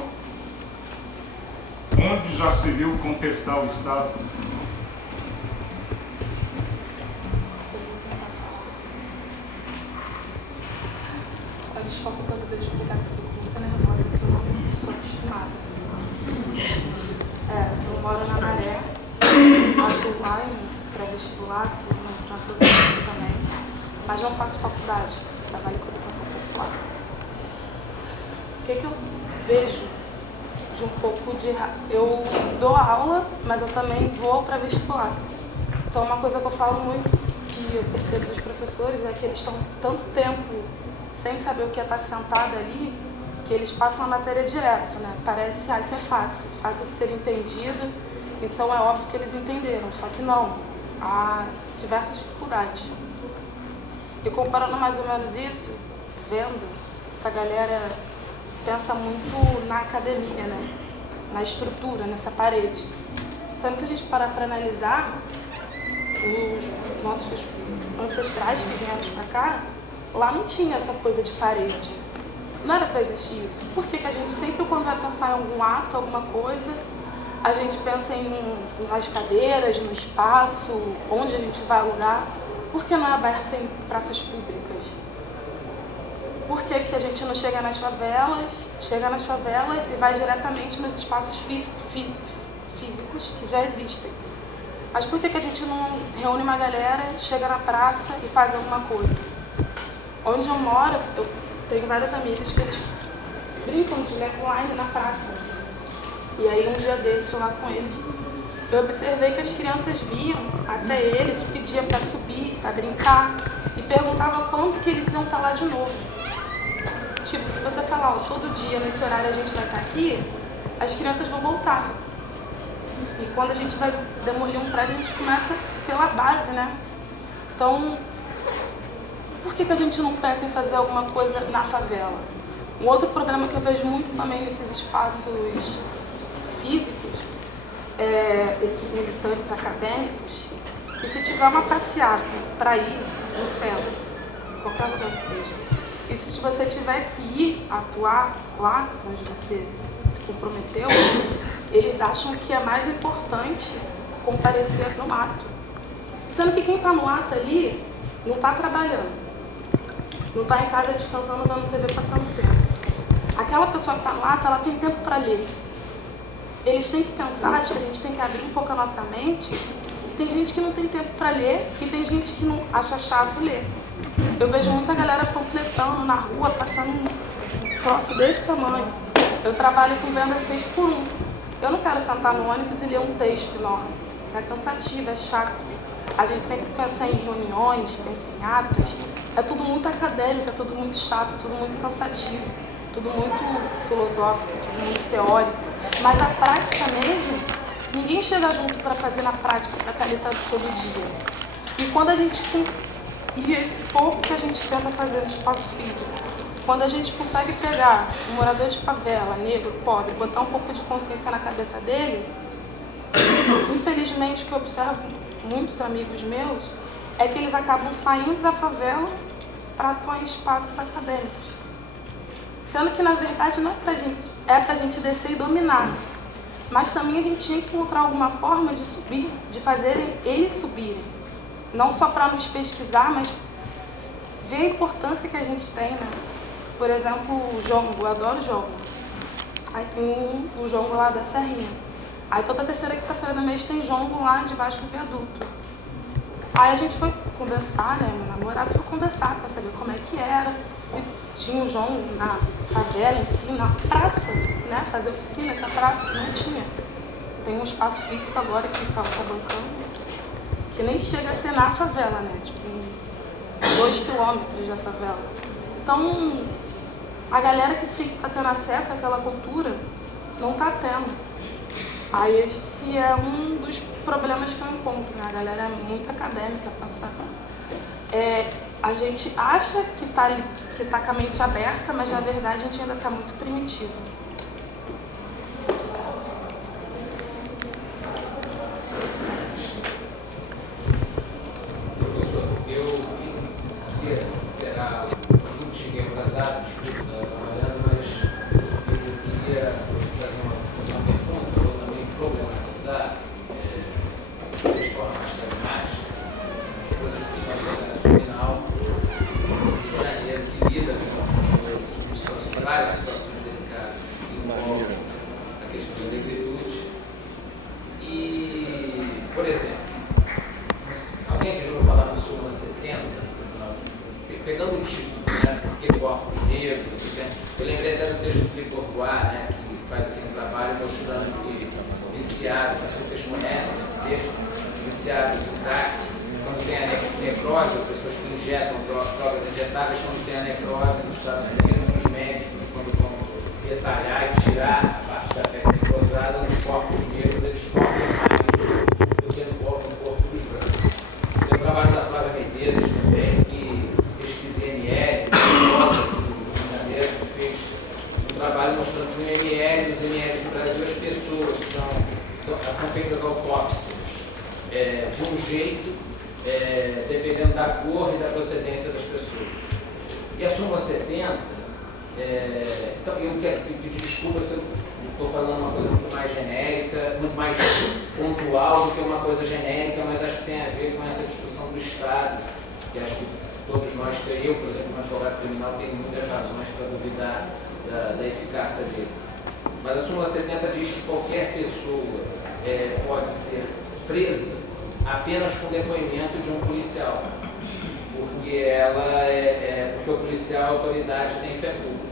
Onde já se viu contestar o Estado? Desculpa por causa de eu explicar que eu fico muito nervosa, porque eu não sou acostumada. Eu moro na Maré, atuo lá em pré-vestibular, atuo na produção também, mas não faço faculdade, trabalho com educação popular. O que eu vejo de um pouco de... Eu dou aula, mas eu também vou para vestibular. Então, uma coisa que eu falo muito, que eu percebo dos professores, é que eles estão tanto tempo sem saber o que é estar sentada ali, que eles passam a matéria direto, né? Parece, isso é fácil de ser entendido, então é óbvio que eles entenderam, só que não, há diversas dificuldades. E comparando mais ou menos isso, vendo, essa galera pensa muito na academia, né? Na estrutura, nessa parede. Só que se a gente parar para analisar, os nossos ancestrais que vieram para cá, lá não tinha essa coisa de parede. Não era para existir isso. Por que a gente sempre, quando vai pensar em algum ato, alguma coisa, a gente pensa nas cadeiras, no espaço, onde a gente vai alugar? Por que não é aberto em praças públicas? Por que a gente não chega nas favelas e vai diretamente nos espaços físicos que já existem? Mas por que a gente não reúne uma galera, chega na praça e faz alguma coisa? Onde eu moro, eu tenho vários amigos que eles brincam de neckline na praça. E aí, um dia desses, lá com eles, eu observei que as crianças vinham até eles, pediam para subir, para brincar, e perguntavam quando que eles iam estar lá de novo. Tipo, se você falar, todo dia, nesse horário a gente vai estar aqui, as crianças vão voltar. E quando a gente vai demolir um prédio, a gente começa pela base, né? Então, por que a gente não pensa em fazer alguma coisa na favela? Um outro problema que eu vejo muito também nesses espaços físicos, esses militantes acadêmicos, que se tiver uma passeata para ir no centro, qualquer lugar que seja, e se você tiver que ir atuar lá onde você se comprometeu, eles acham que é mais importante comparecer no ato. Sendo que quem está no ato ali não está trabalhando, não está em casa descansando, vendo TV, passando tempo. Aquela pessoa que está no ato, ela tem tempo para ler. Eles têm que pensar, acho que a gente tem que abrir um pouco a nossa mente. Tem gente que não tem tempo para ler e tem gente que não acha chato ler. Eu vejo muita galera panfletando na rua, passando um troço desse tamanho. Eu trabalho com venda 6 por 1. Eu não quero sentar no ônibus e ler um texto enorme. É cansativo, é chato. A gente sempre pensa em reuniões, pensa em atas. É tudo muito acadêmico, é tudo muito chato, tudo muito cansativo, tudo muito filosófico, tudo muito teórico. Mas a prática mesmo, ninguém chega junto para fazer na prática, para estar ali todo dia. E quando a gente e esse pouco que a gente tenta fazer no espaço físico, quando a gente consegue pegar um morador de favela, negro, pobre, botar um pouco de consciência na cabeça dele, infelizmente o que eu observo muitos amigos meus é que eles acabam saindo da favela para atuar em espaços acadêmicos. Sendo que na verdade não é pra gente descer e dominar. Mas também a gente tinha que encontrar alguma forma de subir, de fazerem eles subirem. Não só para nos pesquisar, mas ver a importância que a gente tem, né? Por exemplo, o jongo, eu adoro jongo. Aí tem o jongo lá da Serrinha. Aí toda terceira quinta-feira do mês tem jongo lá debaixo do viaduto. Aí a gente foi conversar, né? Meu namorado foi conversar para saber como é que era, se tinha o jongo na favela em si, na praça, né? Fazer oficina na praça, não tinha. Tem um espaço físico agora que está bancando, que nem chega a ser na favela, né? Tipo, 2 quilômetros da favela. Então, a galera que tinha que estar tendo acesso àquela cultura não está tendo. Aí esse é um dos problemas que eu encontro, né? A galera é muito acadêmica, a gente acha que está com a mente aberta, mas na verdade a gente ainda está muito primitivo. Professor, eu queria esperar muito, cheguei atrasado, desculpa, estava trabalhando, mas eu queria fazer uma pergunta, ou também problematizar de forma mais pragmática as coisas que são no final que lida com várias situações delicadas que envolvem a questão da negritude. E, por exemplo, alguém que já ouviu falar na súmula 70, pegando o título, né, porque corpos negros, eu lembrei até do texto do Victor Bois, né, que faz assim um trabalho mostrando que viciados, não sei se vocês conhecem esse texto, viciados em crack, quando tem a necrose, ou pessoas que injetam drogas injetáveis, quando tem a necrose nos Estados Unidos, os médicos, quando vão detalhar e tirar a parte da pele necrosada, nos corpos negros eles correm mais do que no corpo dos brancos. Tem o trabalho da Flávia Medeiros também, que pesquisa IML, Rio de Janeiro, que fez um trabalho mostrando que no IML, os IMLs do Brasil, as pessoas são feitas autópsias de um jeito, dependendo da cor e da procedência das pessoas. E a súmula 70, então eu quero pedir desculpa se eu estou falando uma coisa muito mais genérica, muito mais pontual do que uma coisa genérica, mas acho que tem a ver com essa discussão do Estado, que acho que todos nós, eu, por exemplo, como advogado criminal, tenho muitas razões para duvidar da eficácia dele. Mas a súmula 70 diz que qualquer pessoa pode ser presa apenas com depoimento de um policial, porque porque o policial, a autoridade, tem fé pública.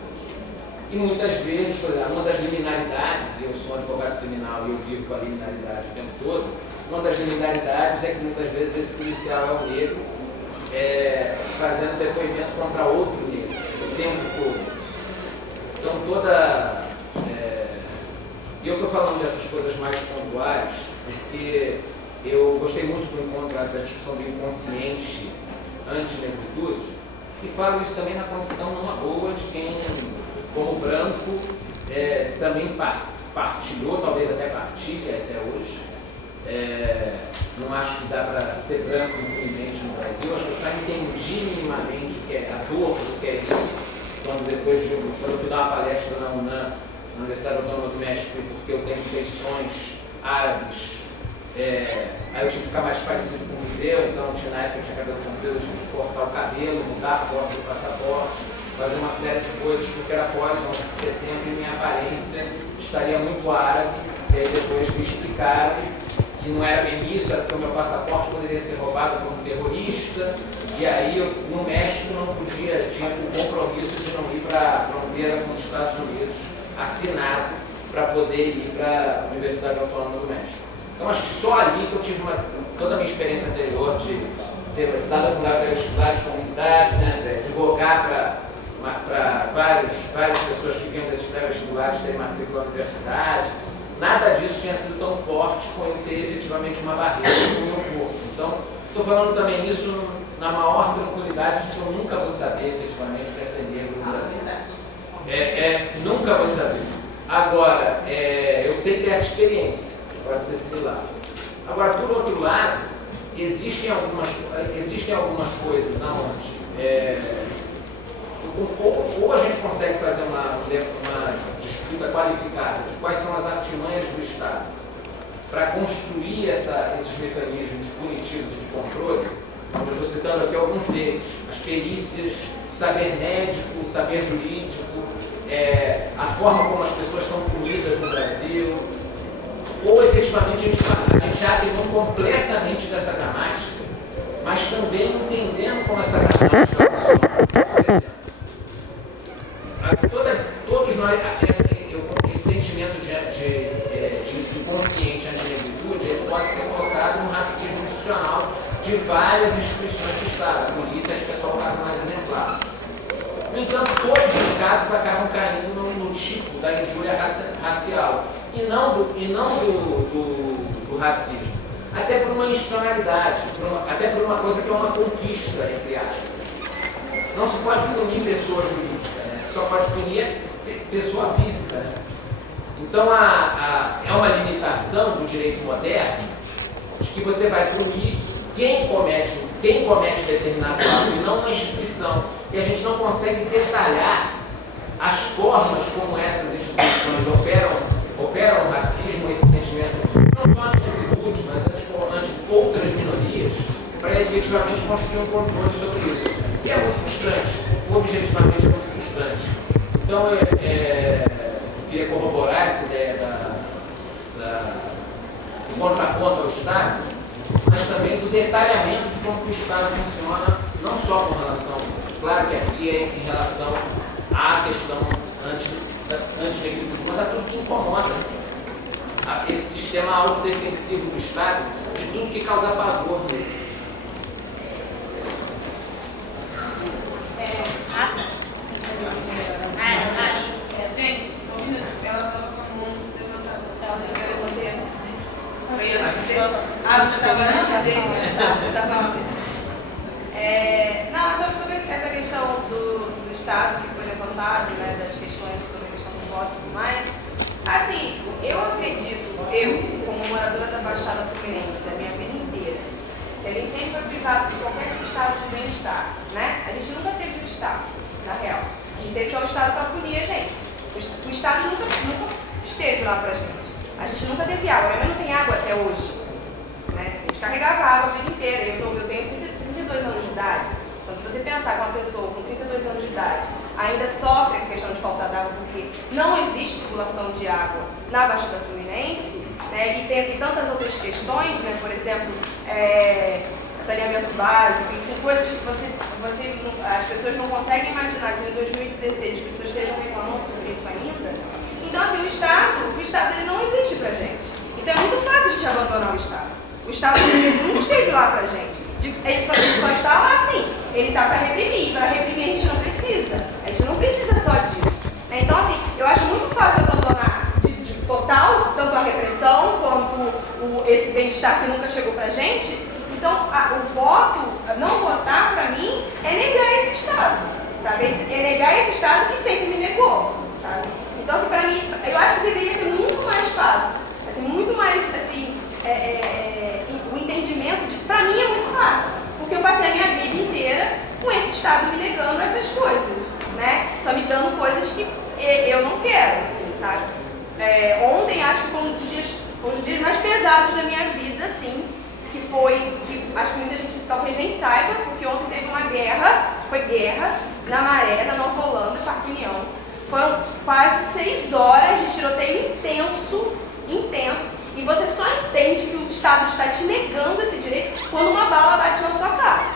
E muitas vezes, por exemplo, uma das liminaridades, eu sou um advogado criminal e eu vivo com a liminaridade o tempo todo, uma das liminaridades é que muitas vezes esse policial é o negro, fazendo depoimento contra outro negro, o tempo todo. Então e eu estou falando dessas coisas mais pontuais, porque eu gostei muito do encontro da discussão do inconsciente anti-negritude, e falo isso também na condição numa boa de quem, como branco, também partilhou, talvez até partilha até hoje. Não acho que dá para ser branco impunemente no Brasil, acho que eu já entendi minimamente o que é a dor, o que é isso, quando eu fui dar uma palestra na UNAM, na Universidade Autônoma do México, porque eu tenho feições árabes, aí eu tinha que ficar mais parecido com os judeus, então na época eu tinha cabelo comprido, eu tinha que cortar o cabelo, mudar a foto do passaporte, fazer uma série de coisas, porque era após 11 de setembro e minha aparência estaria muito árabe, e aí depois me explicaram que não era bem isso, era porque o meu passaporte poderia ser roubado por um terrorista, e aí eu, no México, não podia, tinha o compromisso de não ir para a fronteira com os Estados Unidos, assinado para poder ir para a Universidade Autônoma do México. Então acho que só ali que eu tive toda a minha experiência anterior de ter estado fundado para vestibulares comunitários, né, de advogar para várias pessoas que vinham desses pré-vestibulares terem matrícula na universidade. Nada disso tinha sido tão forte como ter efetivamente uma barreira no meu corpo. Então, estou falando também isso na maior tranquilidade de que eu nunca vou saber efetivamente o que é ser negro no Brasil. Nunca vou saber. Agora, eu sei ter essa experiência, pode ser similar. Agora, por outro lado, existem algumas coisas onde ou a gente consegue fazer uma disputa qualificada de quais são as artimanhas do Estado para construir esses mecanismos punitivos e de controle. Eu estou citando aqui alguns deles: as perícias, o saber médico, o saber jurídico, a forma como as pessoas são punidas no Brasil, ou efetivamente a gente abre mão completamente dessa gramática, mas também entendendo como essa gramática funciona. Todos nós, esse sentimento de inconsciente anti-negritude, ele pode ser colocado no racismo institucional de várias instituições do Estado. A polícia acho que é só o caso mais exemplar. No entanto, todos os casos acabam caindo no tipo da injúria racial e não do racismo. Até por uma institucionalidade, até por uma coisa que é uma conquista, entre aspas. Não se pode punir pessoa jurídica, né? Só pode punir pessoa física. Né? Então, é uma limitação do direito moderno de que você vai punir quem comete determinado ato e não uma instituição. E a gente não consegue detalhar as formas como essas instituições operam o racismo, esse sentimento, não só anti-negritude, mas anti outras minorias, para efetivamente construir um controle sobre isso. E é muito frustrante, objetivamente é muito frustrante. Então, eu queria corroborar essa ideia do contraponto ao Estado, mas também do detalhamento de como o Estado funciona, não só com relação, claro que aqui é em relação à questão anti-negritude, mas a tudo que incomoda esse sistema autodefensivo do Estado, de tudo que causa pavor nele. Gente, um minuto. Ela estava com a mão levantada. Você estava antes dele? Não, é sobre essa questão do Estado que foi levantado, né, das questões sobre a questão do voto e tudo mais. Assim, eu acredito, como moradora da Baixada Fluminense, a minha vida inteira, que a gente sempre foi privado de qualquer estado de bem-estar, né? A gente nunca teve um Estado, na real. A gente teve só um Estado para punir a gente. O Estado nunca esteve lá pra gente. A gente nunca teve água. Minha mãe não tem água até hoje. Né? A gente carregava água a vida inteira. Eu tenho 32 anos de idade. Então, se você pensar que uma pessoa com 32 anos de idade ainda sofre a questão de falta d'água, porque não existe tubulação de água na Baixada Fluminense, né? E tantas outras questões, né? Por exemplo, saneamento básico, enfim, coisas que as pessoas não conseguem imaginar que em 2016 as pessoas estejam reclamando sobre isso ainda. Então, assim, o Estado ele não existe pra gente. Então é muito fácil a gente abandonar o Estado. O Estado nunca esteve lá pra gente. Ele só está lá assim. Ele está para reprimir. Para reprimir a gente não precisa. A gente não precisa só disso. Então, assim, eu acho muito fácil abandonar de total, tanto a repressão quanto esse bem-estar que nunca chegou pra gente. Então, o voto, não votar para mim, é negar esse Estado, sabe? É negar esse Estado que sempre me negou, sabe? Então, assim, para mim, eu acho que deveria ser muito mais fácil, assim, muito mais, assim, o entendimento disso, para mim é muito fácil, porque eu passei a minha vida inteira com esse Estado me negando essas coisas, né? Só me dando coisas que eu não quero, assim, sabe? Ontem, acho que foi um dos dias mais pesados da minha vida, assim, que acho que muita gente talvez nem saiba, porque ontem teve uma guerra, foi guerra, na Maré, na Nova Holanda, Parque União. Foram quase 6 horas de tiroteio intenso, e você só entende que o Estado está te negando esse direito quando uma bala bate na sua casa,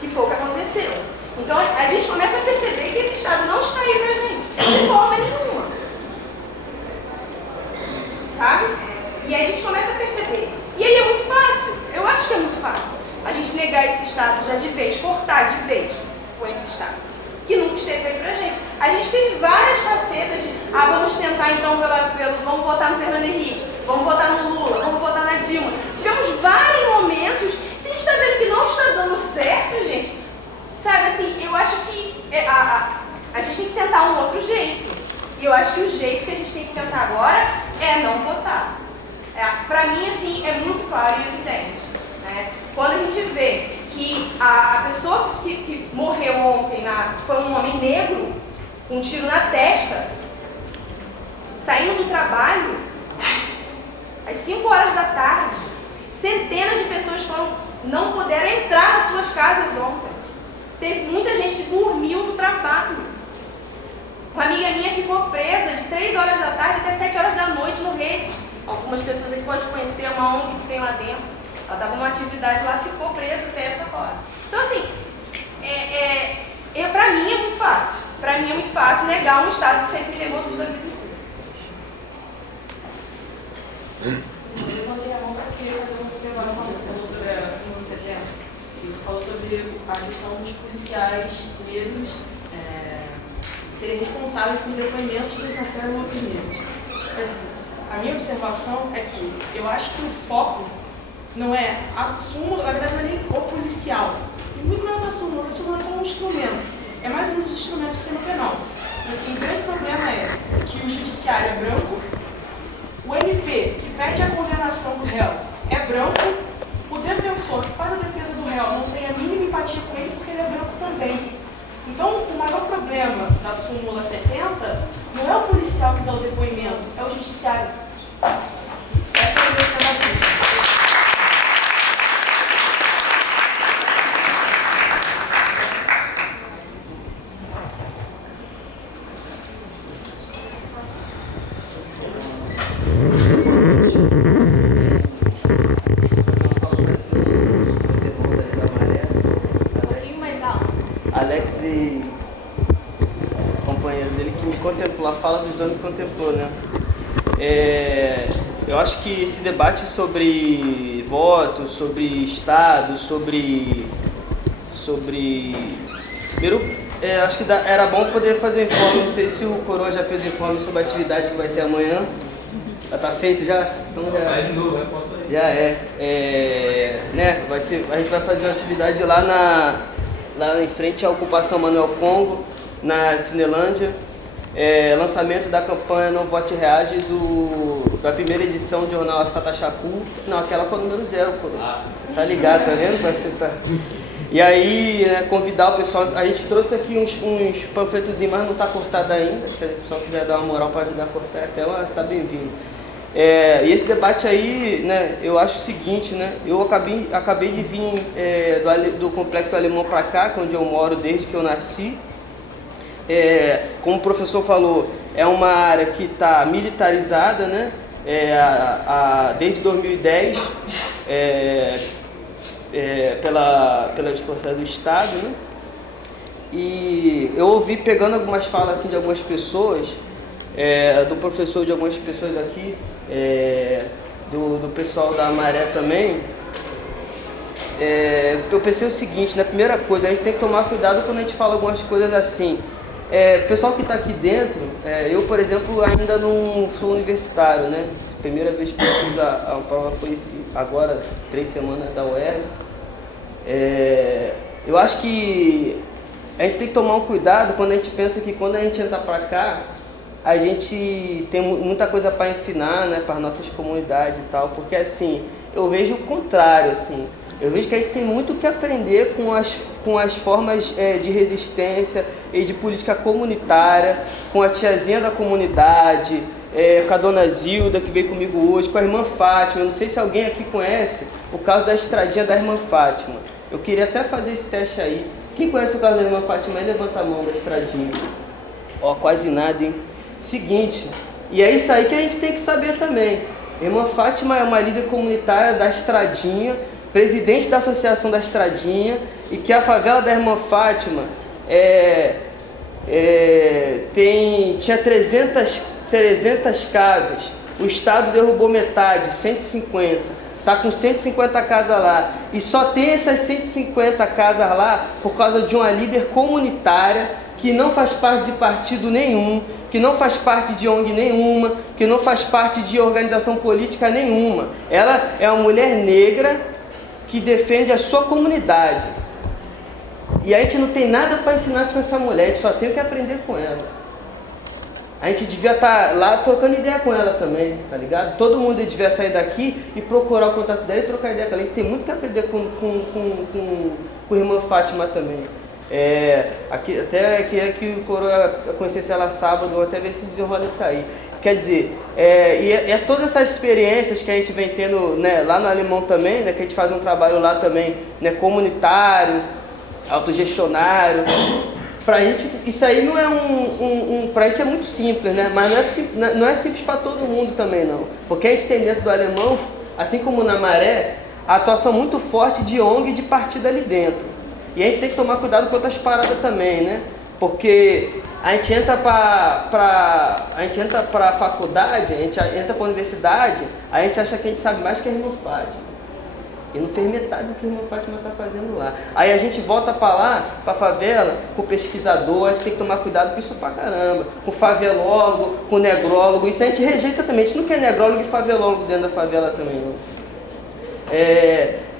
que foi o que aconteceu. Então a gente começa a perceber que esse Estado não está aí pra gente, de forma nenhuma. sabe? E aí a gente começa a perceber. E aí é muito fácil, eu acho que é muito fácil a gente negar esse Estado já de vez, cortar de vez com esse Estado, que nunca esteve aí pra gente. A gente tem várias facetas de, vamos tentar então vamos votar no Fernando Henrique, vamos votar no Lula, vamos votar na Dilma. Tivemos vários momentos, se a gente está vendo que não está dando certo, gente, sabe assim, eu acho que a gente tem que tentar um outro jeito. E eu acho que o jeito que a gente tem que tentar agora é não votar. Para mim, assim, é muito claro e evidente. Né? Quando a gente vê que a pessoa que morreu ontem foi um homem negro, com um tiro na testa, saindo do trabalho, às 5 horas da tarde, centenas de pessoas não puderam entrar nas suas casas ontem. Teve muita gente que dormiu no trabalho. Uma amiga minha ficou presa de 3 horas da tarde até 7 horas da noite no Rede. Algumas pessoas aqui podem conhecer uma ONG que tem lá dentro. Ela estava numa atividade lá, ficou presa até essa hora. Então, assim, para mim é muito fácil. Para mim é muito fácil negar um Estado que sempre negou tudo a vida inteira. Eu levantei a mão para querer fazer uma observação sobre a segunda de setembro. Você falou sobre a questão dos policiais negros serem responsáveis por depoimentos que encarceram outros negros. Mas a minha observação é que eu acho que o foco não é a súmula, na verdade não é nem o policial, e muito menos a súmula é só um instrumento, é mais um dos instrumentos do sistema penal. Assim, o grande problema é que o judiciário é branco, o MP que pede a condenação do réu é branco, o defensor que faz a defesa do réu não tem a mínima empatia com ele porque ele é branco também. Então, o maior problema da súmula 70 não é o policial que dá o depoimento, é o judiciário. Essa é a minha observação. Alex e companheiro dele que me contemplou, a fala dos dois me contemplou, né? Eu acho que esse debate sobre voto, sobre Estado, sobre primeiro, acho que era bom poder fazer informe, não sei se o Coroa já fez informe sobre a atividade que vai ter amanhã. Já tá feito já? Então já né? A gente vai fazer uma atividade lá em frente à ocupação Manuel Congo, na Cinelândia, lançamento da campanha Não Vote Reage da primeira edição do jornal Assata Chacu. Não, aquela foi o número 0, pô. Tá ligado, tá vendo como é que você tá? E aí, convidar o pessoal, a gente trouxe aqui uns panfletozinhos, mas não tá cortado ainda, se o pessoal quiser dar uma moral para ajudar a cortar a tela, tá bem-vindo. E esse debate aí, né, eu acho o seguinte, né, eu acabei de vir do Complexo Alemão para cá, que é onde eu moro desde que eu nasci. Como o professor falou, é uma área que está militarizada, né, desde 2010, pela discussão do Estado, né, e eu ouvi, pegando algumas falas assim, de algumas pessoas, do professor, de algumas pessoas aqui, do pessoal da Maré também, eu pensei o seguinte, né, primeira coisa, a gente tem que tomar cuidado quando a gente fala algumas coisas assim. O pessoal que está aqui dentro, eu, por exemplo, ainda não sou universitário, né? A primeira vez que eu fiz a prova foi agora, 3 semanas da UERJ. Eu acho que a gente tem que tomar um cuidado quando a gente pensa que quando a gente entra para cá, a gente tem muita coisa para ensinar, né, para as nossas comunidades e tal, porque assim, eu vejo o contrário, assim. Eu vejo que a gente tem muito o que aprender com as formas de resistência e de política comunitária, com a tiazinha da comunidade, com a dona Zilda, que veio comigo hoje, com a irmã Fátima. Eu não sei se alguém aqui conhece o caso da estradinha da irmã Fátima. Eu queria até fazer esse teste aí. Quem conhece o caso da irmã Fátima, levanta a mão da estradinha. Ó, quase nada, hein? Seguinte, e é isso aí que a gente tem que saber também. A irmã Fátima é uma líder comunitária da estradinha, presidente da Associação da Estradinha, e que a favela da irmã Fátima tinha 300 casas. o Estado derrubou metade, 150, está com 150 casas lá, e só tem essas 150 casas lá por causa de uma líder comunitária que não faz parte de partido nenhum, que não faz parte de ONG nenhuma, que não faz parte de organização política nenhuma. Ela é uma mulher negra que defende a sua comunidade. E a gente não tem nada para ensinar com essa mulher, a gente só tem que aprender com ela. A gente devia estar lá trocando ideia com ela também, tá ligado? Todo mundo devia sair daqui e procurar o contato dela e trocar ideia com ela. A gente tem muito que aprender com a irmã Fátima também. Aqui, até queria que o Coroa conhecesse ela sábado, até ver se desenrola isso aí. Quer dizer, todas essas experiências que a gente vem tendo, né, lá no Alemão também, né, que a gente faz um trabalho lá também, né, comunitário, autogestionário. Pra gente, isso aí não é pra gente é muito simples, né? Mas não é simples para todo mundo também, não. Porque a gente tem dentro do Alemão, assim como na Maré, a atuação muito forte de ONG e de partido ali dentro. E a gente tem que tomar cuidado com outras paradas também, né? Porque a gente entra para a faculdade, a gente entra para a universidade, a gente acha que a gente sabe mais que a irmã Fátima. E não fez metade do que a irmã Fátima está fazendo lá. Aí a gente volta para lá, para a favela, com o pesquisador, a gente tem que tomar cuidado com isso pra caramba. Com o favelólogo, com o negrólogo, isso a gente rejeita também. A gente não quer negrólogo e favelólogo dentro da favela também, não.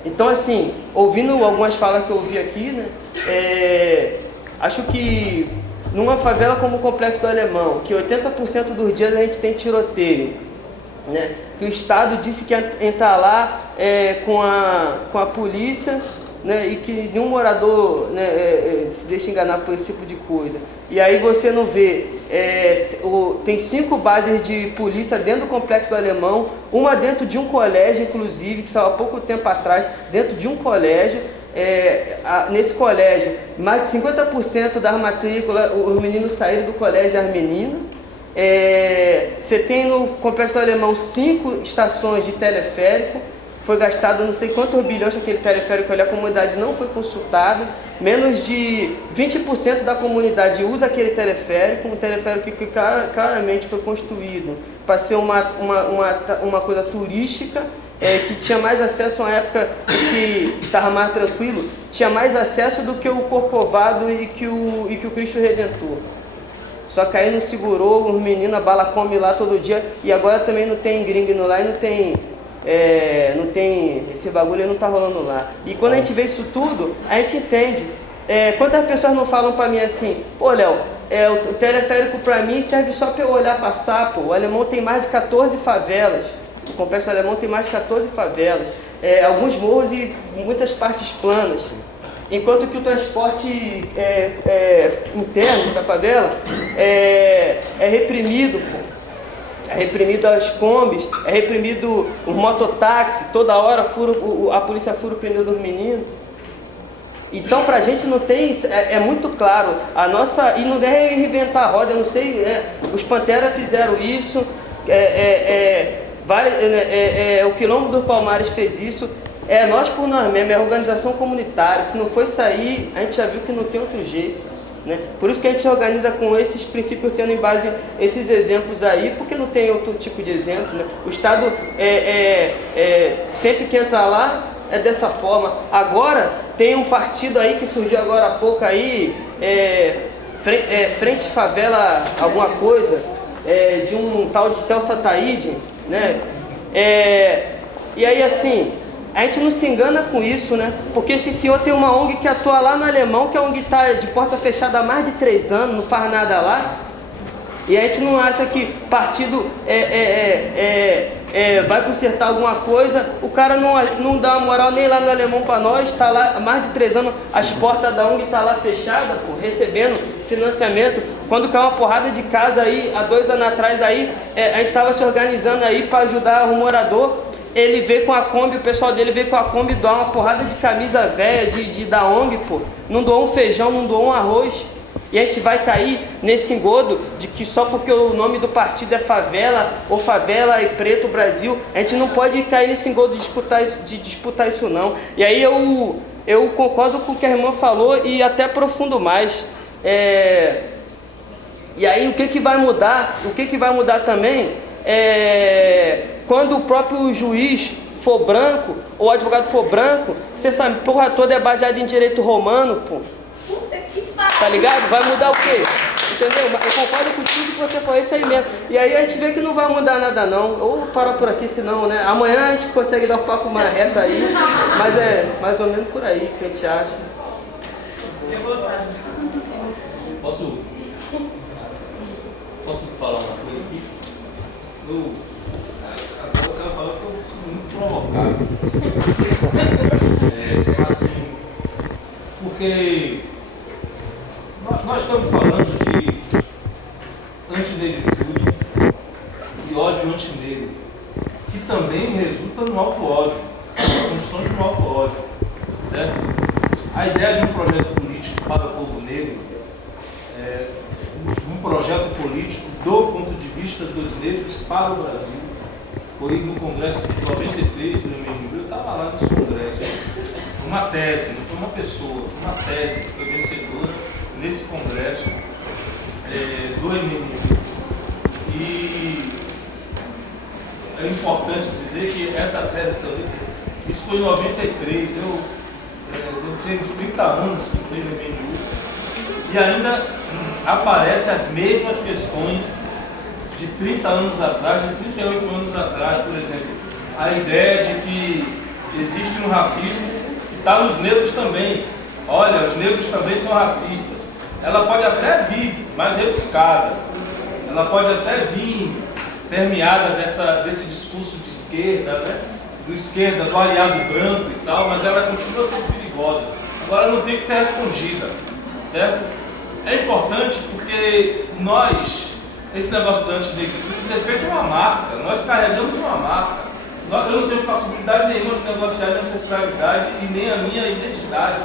Então, assim, ouvindo algumas falas que eu ouvi aqui, né, acho que numa favela como o Complexo do Alemão, que 80% dos dias a gente tem tiroteio, né, que o Estado disse que ia entrar lá com a polícia, né, e que nenhum morador, né, se deixa enganar por esse tipo de coisa. E aí você não vê, tem 5 bases de polícia dentro do Complexo do Alemão, uma dentro de um colégio, inclusive, que saiu há pouco tempo atrás, dentro de um colégio. Nesse colégio, mais de 50% das matrículas, os meninos saíram do colégio, as meninas. Você tem no Complexo do Alemão 5 estações de teleférico, foi gastado não sei quantos bilhões com aquele teleférico ali, a comunidade não foi consultada, menos de 20% da comunidade usa aquele teleférico, um teleférico que claramente foi construído para ser uma coisa turística, que tinha mais acesso à época que estava mais tranquilo, tinha mais acesso do que o Corcovado e que o Cristo Redentor. Só que aí não segurou, os meninos, a bala come lá todo dia, e agora também não tem gringo lá e não tem esse bagulho, não tá rolando lá. E quando a gente vê isso tudo, a gente entende. Quantas pessoas não falam pra mim assim, pô, Léo, o teleférico pra mim serve só pra eu olhar passar, pô. O Alemão tem mais de 14 favelas, o Complexo do Alemão tem mais de 14 favelas, alguns morros e muitas partes planas. Enquanto que o transporte interno da favela é reprimido, pô. É reprimido as combis, é reprimido os mototáxi, toda hora a polícia fura o pneu dos meninos. Então pra gente não tem, é muito claro, e não deve reinventar a roda, eu não sei, os Pantera fizeram isso, o Quilombo dos Palmares fez isso, nós por nós mesmos, é a organização comunitária, se não for isso aí, a gente já viu que não tem outro jeito. Né? Por isso que a gente organiza com esses princípios, tendo em base esses exemplos aí, porque não tem outro tipo de exemplo. Né? O Estado, sempre que entra lá, é dessa forma. Agora, tem um partido aí que surgiu agora há pouco aí, Frente Favela alguma coisa, de um tal de Celso Ataíde, né? E aí assim, a gente não se engana com isso, né? Porque esse senhor tem uma ONG que atua lá no Alemão, que a ONG está de porta fechada há mais de 3 anos, não faz nada lá. E a gente não acha que partido vai consertar alguma coisa, o cara não dá uma moral nem lá no Alemão para nós, está lá há mais de 3 anos, as portas da ONG estão lá fechadas, pô, recebendo financiamento. Quando caiu uma porrada de casa aí, há 2 anos atrás aí, a gente estava se organizando aí para ajudar o morador. Ele veio com a Kombi, o pessoal dele veio com a Kombi doar uma porrada de camisa velha da ONG, pô. Não doou um feijão, não doou um arroz. E a gente vai cair nesse engodo de que só porque o nome do partido é favela, ou favela e preto Brasil, a gente não pode cair nesse engodo de disputar isso não. E aí eu concordo com o que a irmã falou e até aprofundo mais. E aí o que vai mudar? O que vai mudar também quando o próprio juiz for branco, ou o advogado for branco, você sabe, porra toda é baseada em direito romano, pô. Puta que pariu. Tá ligado? Vai mudar o quê? Entendeu? Eu concordo com tudo que você falou, isso aí mesmo. E aí a gente vê que não vai mudar nada não. Ou parar por aqui, senão, né? Amanhã a gente consegue dar um papo mais reto aí, mas é mais ou menos por aí que a gente acha. Posso falar uma coisa aqui? Agora eu quero falar que eu me sinto muito provocado. Assim, porque nós estamos falando de antinegritude e ódio antinegro, que também resulta no auto-ódio, na construção de um auto-ódio, certo? A ideia de um projeto político para o povo negro, um projeto político do ponto de vista dos negros para o Brasil, foi no Congresso de 93, no MNU, eu estava lá nesse congresso. Uma tese, não foi uma pessoa, foi uma tese que foi vencedora nesse congresso do MNU. E é importante dizer que essa tese também, isso foi em 93, eu tenho uns 30 anos que fui no MNU, e ainda aparecem as mesmas questões de 30 anos atrás, de 38 anos atrás, por exemplo. A ideia de que existe um racismo que está nos negros também. Olha, os negros também são racistas. Ela pode até vir mais rebuscada, ela pode até vir permeada desse discurso de esquerda, né? Do aliado branco e tal, mas ela continua sendo perigosa. Agora não tem que ser respondida, certo? É importante porque esse negócio da antinegritude diz respeito a uma marca, nós carregamos uma marca. Eu não tenho possibilidade nenhuma de negociar minha ancestralidade e nem a minha identidade.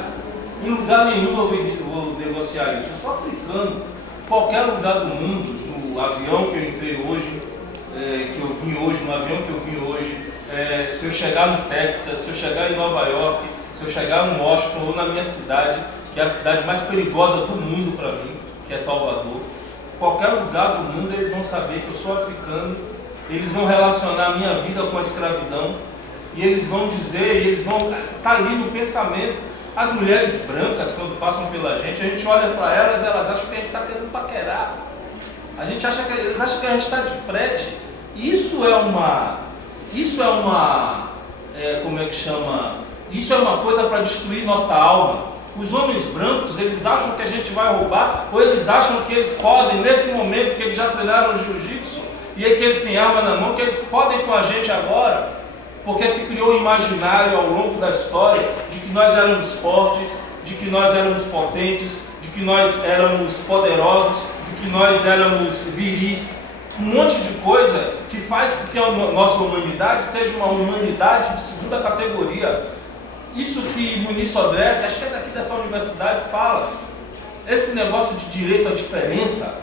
Em lugar nenhum eu vou negociar isso. Eu sou africano. Qualquer lugar do mundo, no avião que eu entrei hoje, que eu vim hoje, no avião que eu vim hoje, se eu chegar no Texas, se eu chegar em Nova York, se eu chegar em Washington ou na minha cidade, que é a cidade mais perigosa do mundo para mim, que é Salvador, qualquer lugar do mundo eles vão saber que eu sou africano, eles vão relacionar a minha vida com a escravidão, e eles vão dizer, e eles vão estar ali no pensamento. As mulheres brancas, quando passam pela gente, a gente olha para elas, elas acham que a gente está querendo paquerar. Eles acham que a gente está de frete. Isso é uma, como é que chama? Isso é uma coisa para destruir nossa alma. Os homens brancos, eles acham que a gente vai roubar, ou eles acham que eles podem, nesse momento que eles já treinaram jiu-jitsu, e aí que eles têm arma na mão, que eles podem com a gente agora, porque se criou um imaginário ao longo da história de que nós éramos fortes, de que nós éramos potentes, de que nós éramos poderosos, de que nós éramos viris, um monte de coisa que faz com que a nossa humanidade seja uma humanidade de segunda categoria. Isso que Muniz Sodré, que acho que é daqui dessa universidade, fala, esse negócio de direito à diferença,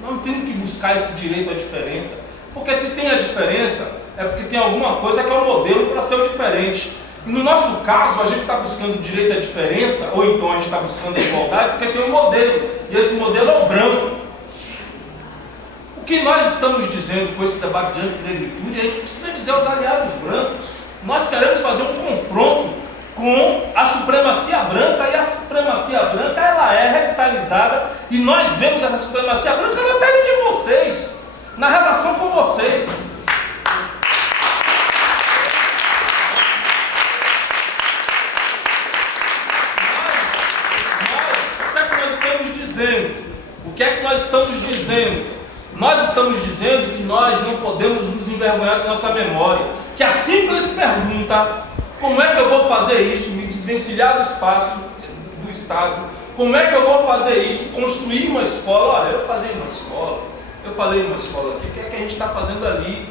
não temos que buscar esse direito à diferença, porque se tem a diferença, é porque tem alguma coisa que é um modelo para ser o diferente. E no nosso caso, a gente está buscando direito à diferença, ou então a gente está buscando a igualdade, porque tem um modelo, e esse modelo é o branco. O que nós estamos dizendo com esse debate de antinegritude, a gente precisa dizer aos aliados brancos, nós queremos fazer um confronto com a supremacia branca, e a supremacia branca ela é revitalizada, e nós vemos essa supremacia branca na pele de vocês, na relação com vocês. O que é que nós estamos dizendo? Nós estamos dizendo que nós não podemos nos envergonhar da nossa memória, que a simples pergunta, como é que eu vou fazer isso, me desvencilhar do espaço do Estado, como é que eu vou fazer isso, construir uma escola, olha, eu falei numa escola aqui, o que é que a gente está fazendo ali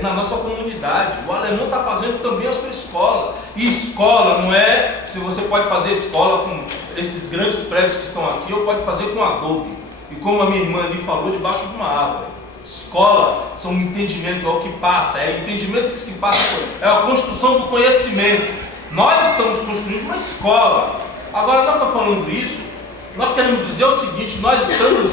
na nossa comunidade? O alemão está fazendo também a sua escola, e escola não é, se você pode fazer escola com esses grandes prédios que estão aqui, ou pode fazer com adobe, e como a minha irmã ali falou, debaixo de uma árvore. Escola são um entendimento, é o que passa, é o entendimento que se passa, é a construção do conhecimento. Nós estamos construindo uma escola. Agora, nós estamos falando isso, nós queremos dizer o seguinte, nós estamos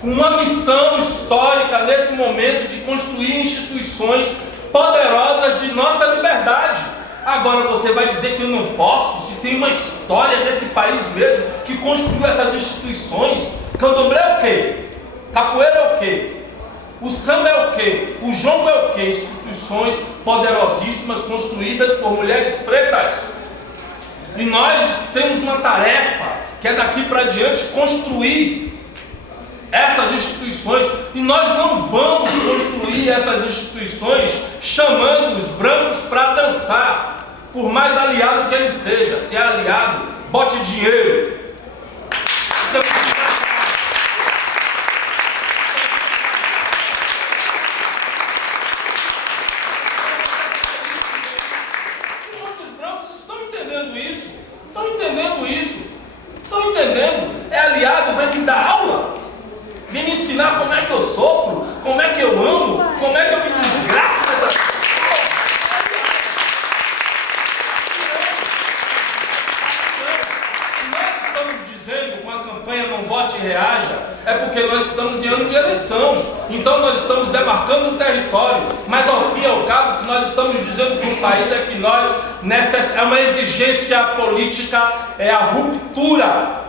com uma missão histórica nesse momento de construir instituições poderosas de nossa liberdade. Agora você vai dizer que eu não posso, se tem uma história desse país mesmo que construiu essas instituições. Candomblé é o quê? Capoeira é o quê? O samba é o quê? O jongo é o quê? Instituições poderosíssimas construídas por mulheres pretas. E nós temos uma tarefa, que é daqui para diante construir essas instituições. E nós não vamos construir essas instituições chamando os brancos para dançar, por mais aliado que ele seja. Se é aliado, bote dinheiro. É aliado, vai me dar aula, vem me ensinar como é que eu sofro, como é que eu amo, como é que eu me desgraço nessa coisa. Nós estamos dizendo com a campanha Não Vote e Reaja, é porque nós estamos em ano de eleição, então nós estamos demarcando um território, mas ao fim e ao cabo o que nós estamos dizendo para o país é que nós, é uma exigência política, é a ruptura.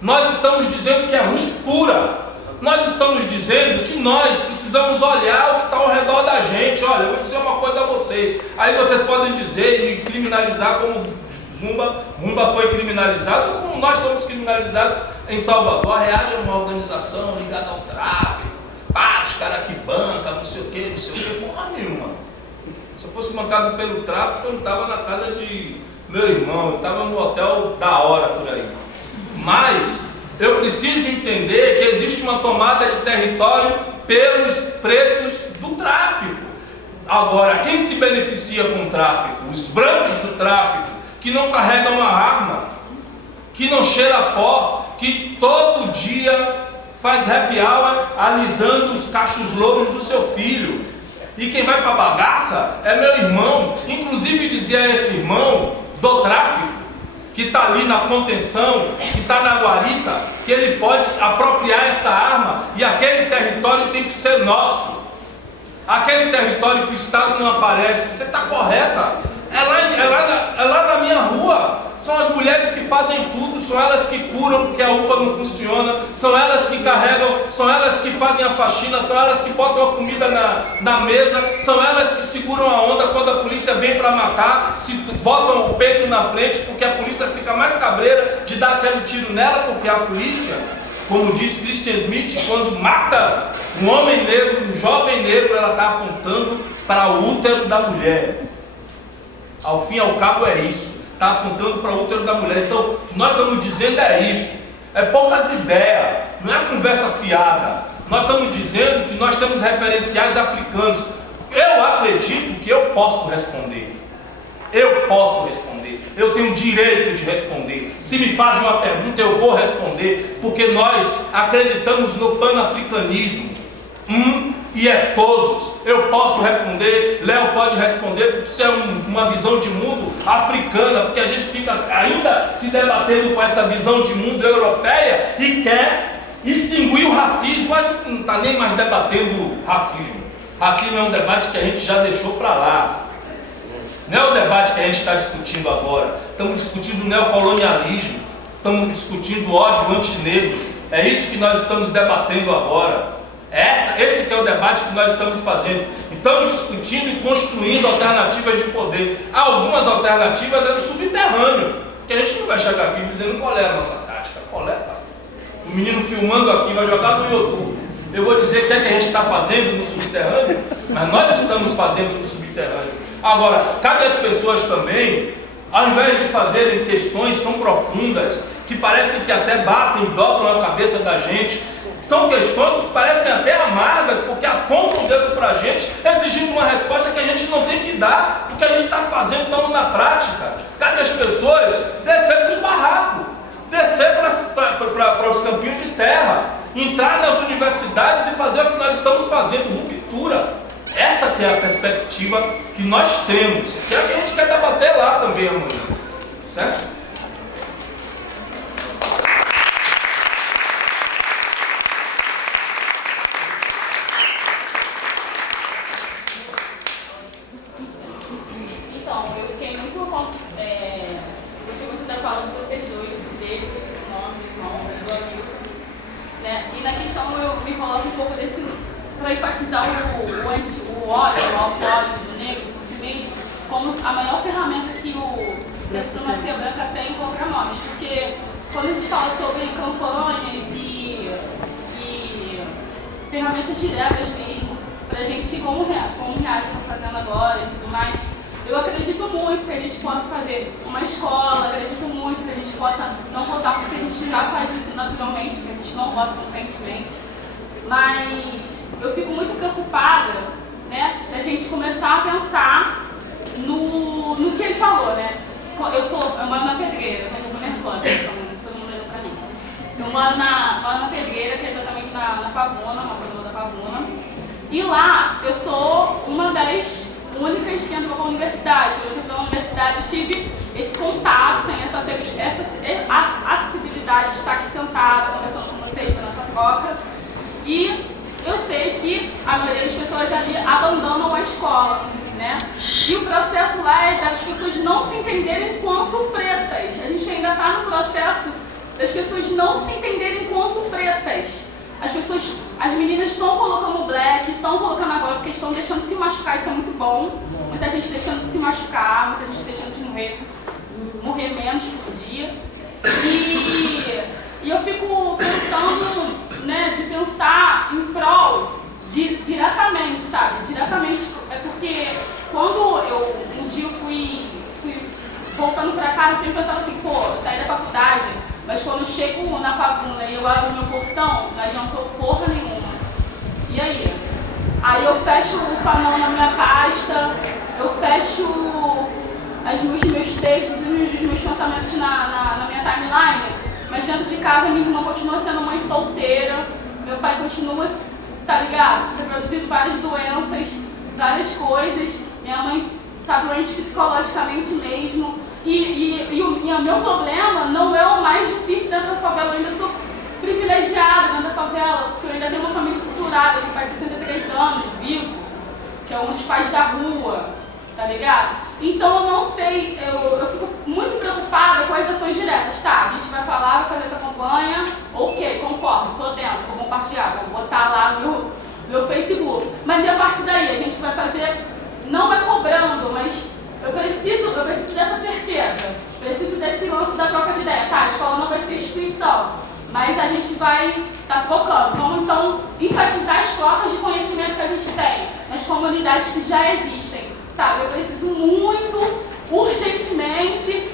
Nós estamos dizendo que é ruptura. Nós estamos dizendo que nós precisamos olhar o que está ao redor da gente. Olha, eu vou dizer uma coisa a vocês. Aí vocês podem dizer e me criminalizar como Zumba foi criminalizado, como nós somos criminalizados em Salvador. A Reaja é uma organização ligada ao tráfico. Os caras que bancam, não sei o que, não sei o que. Porra nenhuma. Se eu fosse bancado pelo tráfico, eu não estava na casa de meu irmão, eu estava no hotel da hora por aí. Mas eu preciso entender que existe uma tomada de território pelos pretos do tráfico. Agora, quem se beneficia com o tráfico? Os brancos do tráfico, que não carregam uma arma, que não cheira pó, que todo dia faz happy hour alisando os cachos louros do seu filho. E quem vai para a bagaça é meu irmão. Inclusive dizia esse irmão do tráfico, que está ali na contenção, que está na guarita, que ele pode apropriar essa arma e aquele território tem que ser nosso. Aquele território que o Estado não aparece, você está correta, é lá na minha rua. São as mulheres que fazem tudo, são elas que curam porque a UPA não funciona, são elas que carregam, são elas que fazem a faxina, são elas que botam a comida na mesa, são elas que seguram a onda quando a polícia vem para matar, se botam o peito na frente porque a polícia fica mais cabreira de dar aquele tiro nela, porque a polícia, como diz Christian Smith, quando mata um homem negro, um jovem negro, ela está apontando para o útero da mulher. Ao fim e ao cabo é isso. Está apontando para o útero da mulher. Então, o que nós estamos dizendo é isso. É poucas ideias, não é conversa fiada. Nós estamos dizendo que nós temos referenciais africanos. Eu acredito que eu posso responder. Eu posso responder. Eu tenho direito de responder. Se me fazem uma pergunta, eu vou responder. Porque nós acreditamos no panafricanismo. E é todos. Eu posso responder, Léo pode responder, porque isso é uma visão de mundo africana, porque a gente fica ainda se debatendo com essa visão de mundo europeia e quer extinguir o racismo, mas não está nem mais debatendo racismo. Racismo é um debate que a gente já deixou para lá. Não é o debate que a gente está discutindo agora. Estamos discutindo neocolonialismo, estamos discutindo ódio antinegro. É isso que nós estamos debatendo agora. Esse que é o debate que nós estamos fazendo. Estamos discutindo e construindo alternativas de poder. Algumas alternativas é no subterrâneo, que a gente não vai chegar aqui dizendo qual é a nossa tática. Qual é, tá? O menino filmando aqui vai jogar no YouTube. Eu vou dizer o que é que a gente está fazendo no subterrâneo, mas nós estamos fazendo no subterrâneo. Agora, cabe às pessoas também, ao invés de fazerem questões tão profundas, que parecem que até batem e dobram a cabeça da gente, são questões que parecem até amargas, porque apontam o dedo para a gente, exigindo uma resposta que a gente não tem que dar, porque a gente está fazendo, estamos na prática. Cabe às pessoas descer para os barracos, descer para os campinhos de terra, entrar nas universidades e fazer o que nós estamos fazendo, ruptura. Essa que é a perspectiva que nós temos, que é a que a gente quer debater lá também amanhã, certo? coloco um pouco desse, para enfatizar o ódio, o auto-ódio do negro por si mesmo, como a maior ferramenta que a supremacia branca tem contra nós. Porque quando a gente fala sobre campanhas e ferramentas diretas mesmo, para a gente, como o Reage está fazendo agora e tudo mais, eu acredito muito que a gente possa fazer uma escola, acredito muito que a gente possa não votar, porque a gente já faz isso naturalmente, porque a gente não vota conscientemente. Mas eu fico muito preocupada, né, da gente começar a pensar no que ele falou, né? Eu moro na Pedreira, eu estou nervosa, todo mundo olhando pra mim. Eu moro na Pedreira, que é exatamente na Pavuna, uma favela da Pavuna. E lá eu sou uma das únicas que entrou para a universidade. Eu entrei para a universidade, eu tive esse contato, tenho essa acessibilidade de estar aqui sentada, conversando com vocês, tendo essa troca. E eu sei que a maioria das pessoas ali abandonam a escola, né? E o processo lá é das pessoas não se entenderem enquanto pretas. A gente ainda está no processo das pessoas não se entenderem enquanto pretas. As meninas estão colocando black, estão colocando agora porque estão deixando de se machucar, isso é muito bom. Muita gente deixando de se machucar, muita gente deixando de morrer menos por dia. E eu fico pensando, né, de pensar em prol diretamente, sabe? Diretamente, é porque quando um dia eu fui voltando pra casa, eu sempre pensava assim, pô, eu saí da faculdade, mas quando eu chego na Pavuna e eu abro meu portão, não adiantou porra nenhuma. E aí? Aí eu fecho o fanão na minha pasta, eu fecho os meus textos e os meus pensamentos na minha timeline, mas dentro de casa minha irmã continua sendo mãe solteira, meu pai continua, tá ligado? Reproduzindo várias doenças, várias coisas, minha mãe tá doente psicologicamente mesmo. E o meu problema não é o mais difícil dentro da favela, eu ainda sou privilegiada dentro da favela, porque eu ainda tenho uma família estruturada, meu pai de 63 anos, vivo, que é um dos pais da rua, tá ligado? Então eu não sei, eu fico muito preocupada com as ações diretas, tá? A gente vai falar, vai fazer essa campanha, ok, concordo, tô dentro, vou compartilhar, vou botar lá no meu Facebook. Mas e a partir daí? A gente vai fazer, não vai cobrando, mas eu preciso dessa certeza, preciso desse lance da troca de ideia. Tá, a escola não vai ser instituição, mas a gente vai estar trocando. Vamos então enfatizar as trocas de conhecimento que a gente tem nas comunidades que já existem, sabe? Eu preciso muito, urgentemente,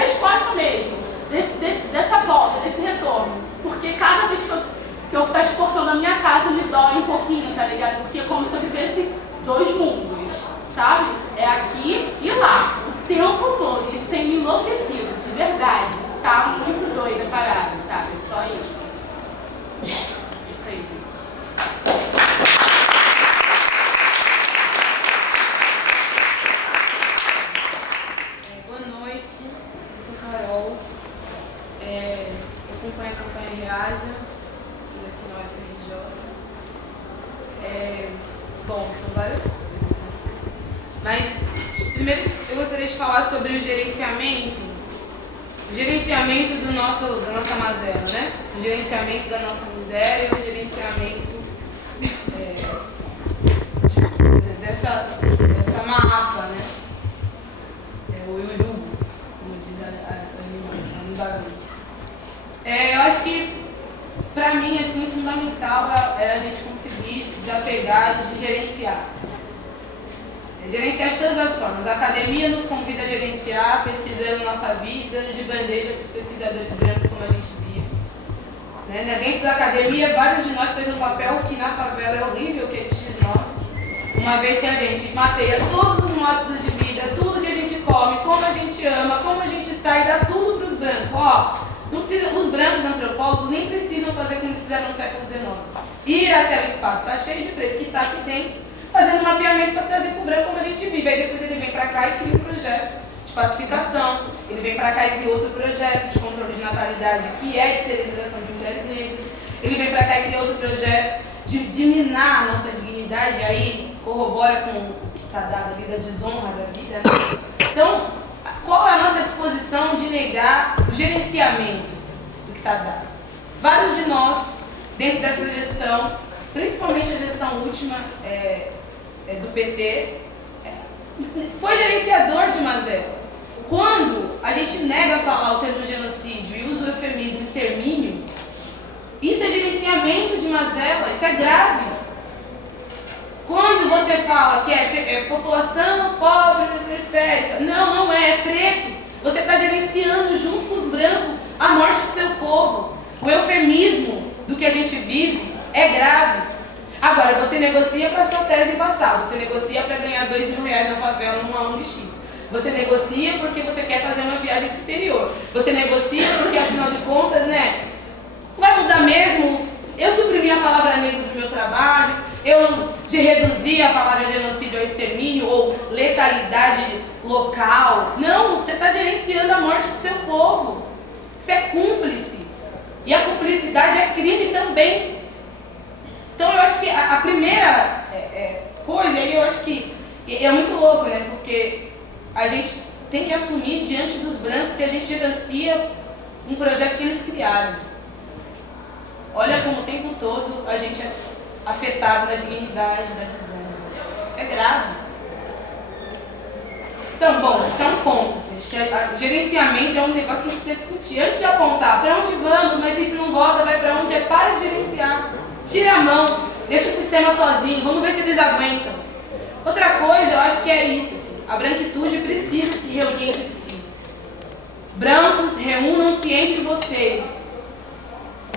resposta mesmo, dessa volta, desse retorno. Porque cada vez que eu fecho o portão da minha casa me dói um pouquinho, tá ligado? Porque é como se eu vivesse dois mundos, sabe? É aqui e lá, o tempo todo. Isso tem me enlouquecido, de verdade. Tá muito doida parada, sabe? Só isso. Isso aí, gente. Boa noite, eu sou Carol. Eu acompanho a campanha Reaja, estudo aqui na UFRJ. Bom, são várias coisas, né? Mas, primeiro, eu gostaria de falar sobre o gerenciamento da nossa mazela, né? O gerenciamento da nossa miséria, o gerenciamento dessa máfia, né? O urubu, como diz a Libagante. Eu acho que, pra mim, assim, fundamental é a gente conseguir se desapegar e se gerenciar. Gerenciar de todas as formas. A academia nos convida a gerenciar, pesquisando nossa vida, de bandeja para os pesquisadores brancos, como a gente viu. Né? Dentro da academia, vários de nós fazem um papel que na favela é horrível, que é X9. Uma vez que a gente mapeia todos os métodos de vida, tudo que a gente come, como a gente ama, como a gente está, e dá tudo para os brancos. Ó, não precisa, os brancos antropólogos nem precisam fazer como eles fizeram no século XIX. Ir até o espaço, está cheio de preto que está aqui dentro, fazendo mapeamento para trazer para o branco como a gente vive. Aí depois ele vem para cá e cria um projeto de pacificação, ele vem para cá e cria outro projeto de controle de natalidade, que é de esterilização de mulheres negras, ele vem para cá e cria outro projeto de minar a nossa dignidade, aí corrobora com o que está dado ali da desonra da vida, né? Então, qual é a nossa disposição de negar o gerenciamento do que está dado? Vários de nós dentro dessa gestão, principalmente a gestão última do PT, foi gerenciador de mazela. Quando a gente nega falar o termo genocídio e usa o eufemismo extermínio, isso é gerenciamento de mazela, isso é grave. Quando você fala que é população pobre, periférica, não é preto. Você está gerenciando junto com os brancos a morte do seu povo. O eufemismo do que a gente vive é grave. Agora, você negocia para sua tese passar, você negocia para ganhar R$2.000 na favela numa ONG X. Você negocia porque você quer fazer uma viagem para o exterior. Você negocia porque, afinal de contas, né, vai mudar mesmo. Eu suprimi a palavra negra do meu trabalho, eu de reduzir a palavra genocídio ao extermínio ou letalidade local. Não, você está gerenciando a morte do seu povo. Isso é cúmplice. E a cumplicidade é crime também. Então eu acho que a primeira coisa, aí eu acho que é muito louco, né? Porque a gente tem que assumir diante dos brancos que a gente gerencia um projeto que eles criaram. Olha como o tempo todo a gente é afetado na dignidade, da desonra. Isso é grave. Então, bom, isso é um ponto. Assim, acho que o gerenciamento é um negócio que a gente precisa discutir. Antes de apontar para onde vamos, mas isso não volta, vai para onde, para de gerenciar. Tira a mão, deixa o sistema sozinho, vamos ver se eles aguentam. Outra coisa, eu acho que é isso. Assim, a branquitude precisa se reunir entre si. Brancos, reúnam-se entre vocês.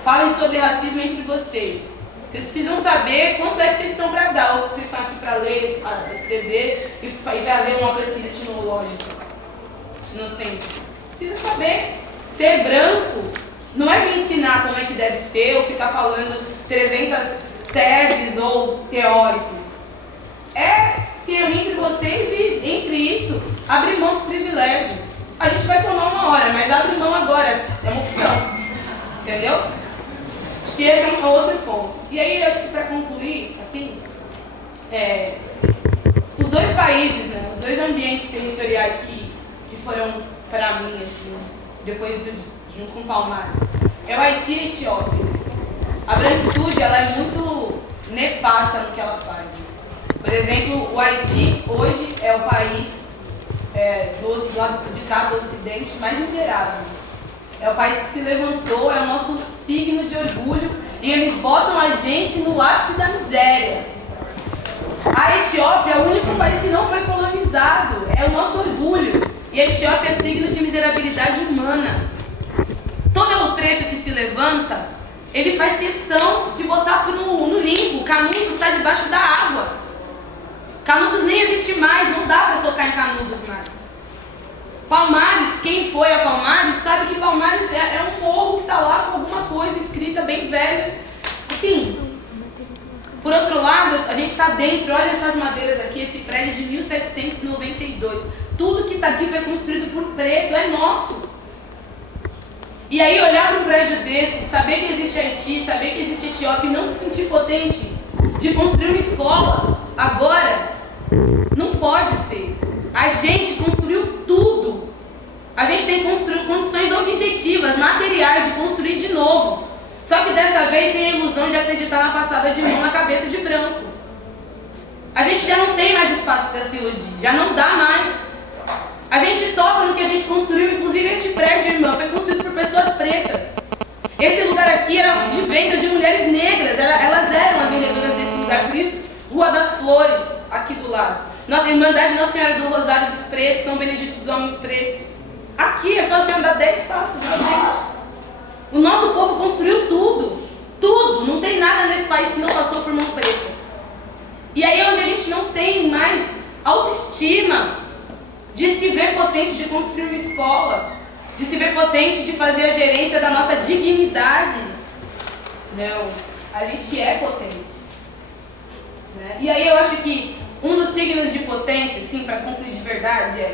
Falem sobre racismo entre vocês. Vocês precisam saber quanto é que vocês estão para dar, ou vocês estão aqui para ler, para escrever e fazer uma pesquisa etnológica. Etnocêntrica. Precisa saber. Ser branco não é vir ensinar como é que deve ser ou ficar falando 300 teses ou teóricos. É se reunir entre vocês e, entre isso, abrir mão dos privilégios. A gente vai tomar uma hora, mas abre mão agora. É uma opção. Entendeu? Acho que esse é um outro ponto. E aí, acho que para concluir, assim, os dois países, né, os dois ambientes territoriais que foram, para mim, assim, depois junto com Palmares, é o Haiti e a Etiópia. A branquitude, ela é muito nefasta no que ela faz. Por exemplo, o Haiti, hoje, é o país do lado de cá do Ocidente mais miserável. É o país que se levantou, é o nosso signo de orgulho, e eles botam a gente no ápice da miséria. A Etiópia é o único país que não foi colonizado, é o nosso orgulho. E a Etiópia é signo de miserabilidade humana. Todo o preto que se levanta, ele faz questão de botar no limbo. Canudos está debaixo da água. Canudos nem existe mais, não dá para tocar em Canudos mais. Palmares, quem foi a Palmares sabe que Palmares é um morro que está lá com alguma coisa escrita bem velha. Assim, por outro lado, a gente está dentro, olha essas madeiras aqui, esse prédio de 1792. Tudo que está aqui foi construído por preto, é nosso. E aí olhar para um prédio desse, saber que existe Haiti, saber que existe Etiópia e não se sentir potente de construir uma escola agora, não pode ser. A gente construiu tudo. A gente tem que construir condições objetivas, materiais, de construir de novo. Só que dessa vez sem a ilusão de acreditar na passada de mão na cabeça de branco. A gente já não tem mais espaço para se iludir, já não dá mais. A gente toca no que a gente construiu, inclusive este prédio, irmã, foi construído por pessoas pretas. Esse lugar aqui era de venda de mulheres negras, elas eram as vendedoras desse lugar, por isso, Rua das Flores, aqui do lado. Nossa Irmandade Nossa Senhora do Rosário dos Pretos, São Benedito dos Homens Pretos. Aqui é só você andar 10 passos na frente. O nosso povo construiu tudo. Tudo. Não tem nada nesse país que não passou por mão preta. E aí hoje a gente não tem mais autoestima de se ver potente de construir uma escola, de se ver potente de fazer a gerência da nossa dignidade. Não. A gente é potente. Né? E aí eu acho que um dos signos de potência, assim, para concluir de verdade,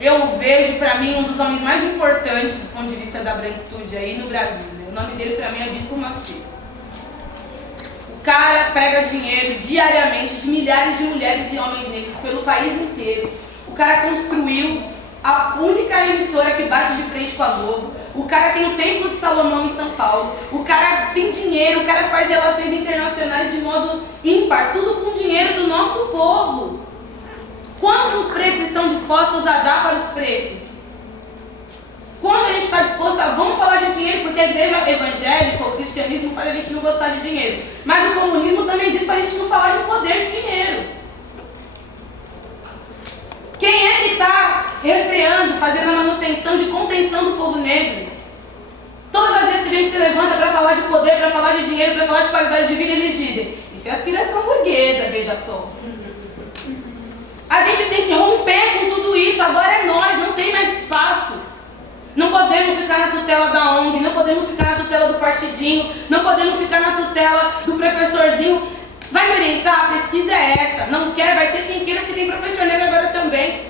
eu vejo para mim um dos homens mais importantes do ponto de vista da branquitude aí no Brasil. Né? O nome dele para mim é Bispo Macedo. O cara pega dinheiro diariamente de milhares de mulheres e homens negros pelo país inteiro. O cara construiu a única emissora que bate de frente com a Globo. o cara tem o Templo de Salomão em São Paulo, o cara tem dinheiro, o cara faz relações internacionais de modo ímpar, tudo com dinheiro do nosso povo. Quanto os pretos estão dispostos a dar para os pretos? Quando a gente está disposto a, vamos falar de dinheiro, porque a igreja evangélica, o cristianismo faz a gente não gostar de dinheiro. Mas o comunismo também diz para a gente não falar de poder de dinheiro. Quem é que está refreando, fazendo a manutenção de contenção do povo negro? Todas as vezes que a gente se levanta para falar de poder, para falar de dinheiro, para falar de qualidade de vida, eles dizem, isso é aspiração burguesa, veja só. A gente tem que romper com tudo isso, agora é nós, não tem mais espaço. Não podemos ficar na tutela da ONG, não podemos ficar na tutela do partidinho, não podemos ficar na tutela do professorzinho. Vai me orientar? A pesquisa é essa. Não quer, vai ter quem queira, porque tem professor negro agora também.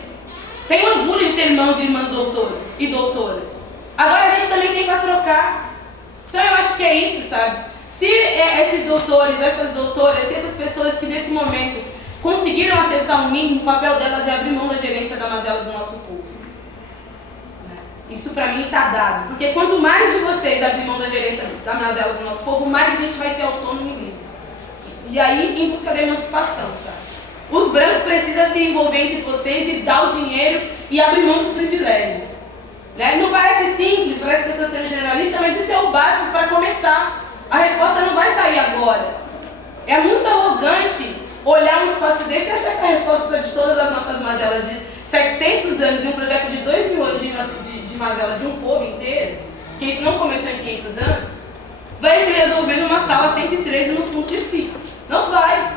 Tenho orgulho de ter irmãos e irmãs doutores e doutoras. Agora a gente também tem para trocar. Então eu acho que é isso, sabe? Se esses doutores, essas doutoras, se essas pessoas que nesse momento conseguiram acessar o mínimo, o papel delas é abrir mão da gerência da mazela do nosso povo. Isso para mim está dado, porque quanto mais de vocês abrir mão da gerência da mazela do nosso povo, mais a gente vai ser autônomo e livre. E aí, em busca da emancipação, sabe? Os brancos precisam se envolver entre vocês e dar o dinheiro e abrir mão dos privilégios. Né? Não parece simples, parece que eu estou sendo generalista, mas isso é o básico para começar. A resposta não vai sair agora. É muito arrogante olhar um espaço desse e achar que a resposta de todas as nossas mazelas de 700 anos e um projeto de 2.000 anos de mazela de um povo inteiro, que isso não começou em 500 anos, vai se resolver numa sala 113 no fundo de FIX. Não vai.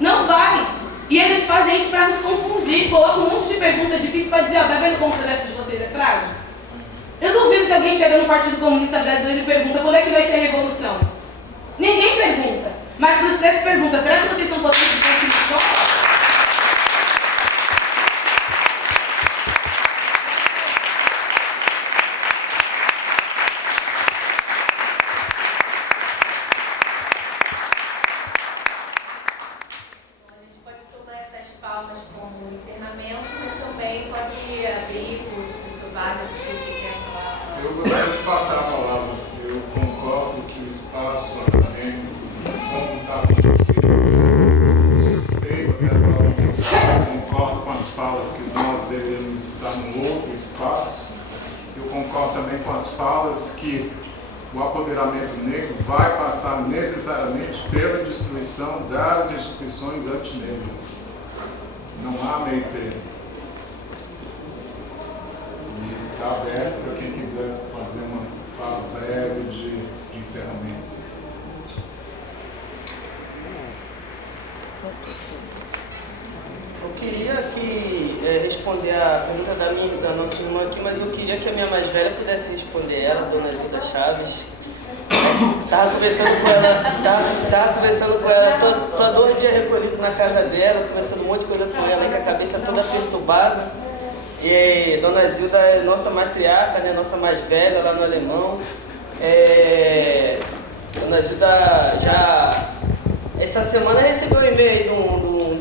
Não vai. E eles fazem isso para nos confundir, colocam um monte de perguntas difíceis para dizer, ó, tá vendo como o projeto de vocês é frágil? Eu duvido que alguém chega no Partido Comunista Brasileiro e pergunta quando é que vai ser a revolução. Ninguém pergunta. Mas para os pretos pergunta, será que vocês são potentes de constituição? Como encerramento, mas também pode abrir para o professor Vargas, não sei se quer falar. Eu gostaria de passar a palavra. Eu concordo que o espaço acadêmico, como está suspeito até agora, concordo com as falas que nós deveríamos estar num outro espaço. Eu concordo também com as falas que o apoderamento negro vai passar necessariamente pela destruição das instituições antinegras. Não há meio termo. E está aberto para quem quiser fazer uma fala breve de encerramento. Eu queria responder a pergunta da nossa irmã aqui, mas eu queria que a minha mais velha pudesse responder ela, a dona Zilda Chaves. Estava conversando com ela, tô 2 dias recolhido na casa dela, conversando um monte de coisa com ela, com a cabeça toda perturbada. E dona Zilda é nossa matriarca, né, nossa mais velha lá no Alemão. Dona Zilda já, essa semana recebeu um e-mail de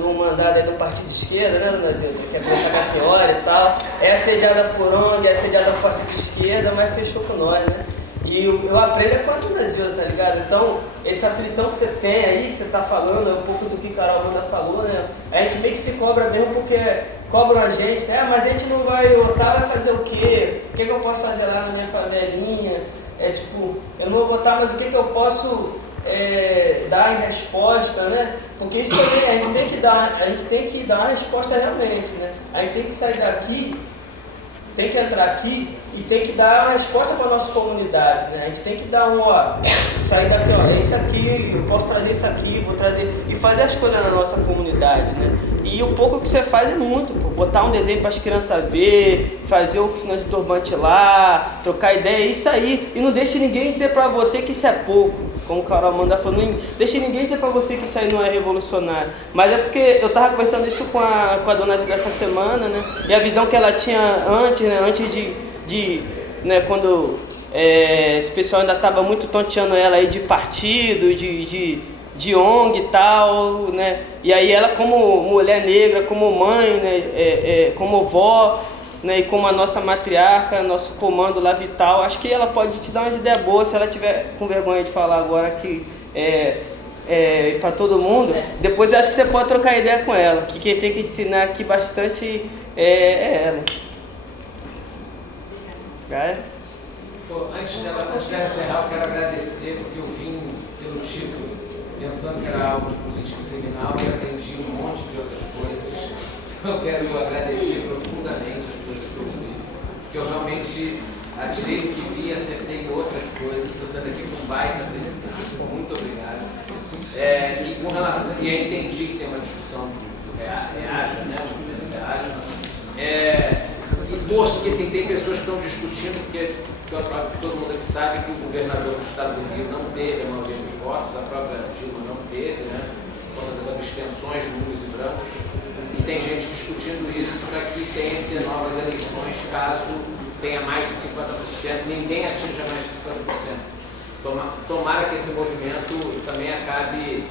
um mandado aí do Partido de Esquerda, né, dona Zilda? Quer conversar com a senhora e tal. É assediada por ONG, é assediada por Partido de Esquerda, mas fechou com nós, né? E eu aprendo com a dona Zilda, tá ligado? Então, essa aflição que você tem aí, que você tá falando, é um pouco do que a Carol Amanda falou, né? A gente meio que se cobra mesmo porque cobram a gente, né? Mas a gente não vai votar, vai fazer o quê? O que eu posso fazer lá na minha favelinha? Eu não vou votar, mas o que eu posso dar em resposta, né? Porque isso também a gente tem que dar uma resposta realmente, né? A gente tem que sair daqui, tem que entrar aqui e tem que dar uma resposta para a nossa comunidade, né? A gente tem que dar sair daqui, ó, esse aqui, eu posso trazer isso aqui, vou trazer, e fazer as coisas na nossa comunidade, né? E o pouco que você faz é muito, pô. Botar um desenho para as crianças ver, fazer oficina de turbante lá, trocar ideia, isso aí. E não deixe ninguém dizer para você que isso é pouco. Como o Carol Amanda falou, não deixe ninguém dizer pra você que isso aí não é revolucionário. Mas é porque eu tava conversando isso com a dona Zilda essa semana, né? E a visão que ela tinha antes, né? Antes né? Quando esse pessoal ainda tava muito tonteando ela aí de partido, de ONG e tal, né? E aí ela como mulher negra, como mãe, né? Como vó, né, e como a nossa matriarca, nosso comando lá vital, acho que ela pode te dar umas ideias boas, se ela tiver com vergonha de falar agora que para todo mundo, depois eu acho que você pode trocar ideia com ela, que quem tem que te ensinar aqui bastante é ela. Pô, antes dela encerrar, eu quero agradecer, porque eu vim pelo título, pensando que era algo de política criminal, e aprendi um monte de outras coisas. Eu quero agradecer profundamente as coisas que eu vi, porque eu realmente atirei o que vi, acertei em outras coisas. Estou sendo aqui com baita apresentação. Muito obrigado. E com relação, e eu entendi que tem uma discussão do REAJA, né? Do REAJA. E torço, porque assim, tem pessoas que estão discutindo, porque todo mundo aqui sabe que o governador do estado do Rio não teve a maioria dos votos, a própria Dilma não teve, né? Por conta das abstenções nulos e brancos. E tem gente discutindo isso para que tenha que ter novas eleições caso tenha mais de 50%, ninguém atinja mais de 50%. Tomara que esse movimento também acabe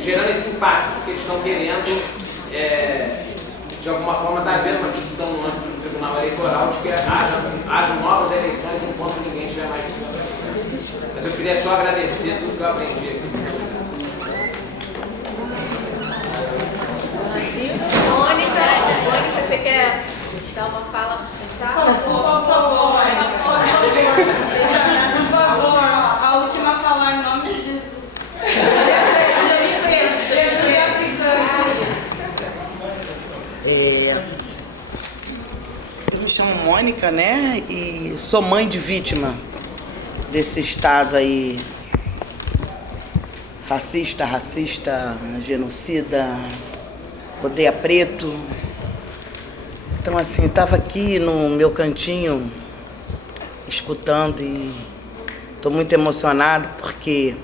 gerando esse impasse, porque eles estão querendo, de alguma forma, está havendo uma discussão no âmbito do Tribunal Eleitoral de que hajam novas eleições enquanto ninguém tiver mais de 50%. Mas eu queria só agradecer tudo que eu aprendi aqui. Mônica, você quer dar uma fala para fechar? Por favor, a última falar em nome de Jesus. Jesus é africano. Eu me chamo Mônica, né? E sou mãe de vítima desse estado aí fascista, racista, genocida, odeia preto. Então, assim, estava aqui no meu cantinho, escutando, e estou muito emocionada porque,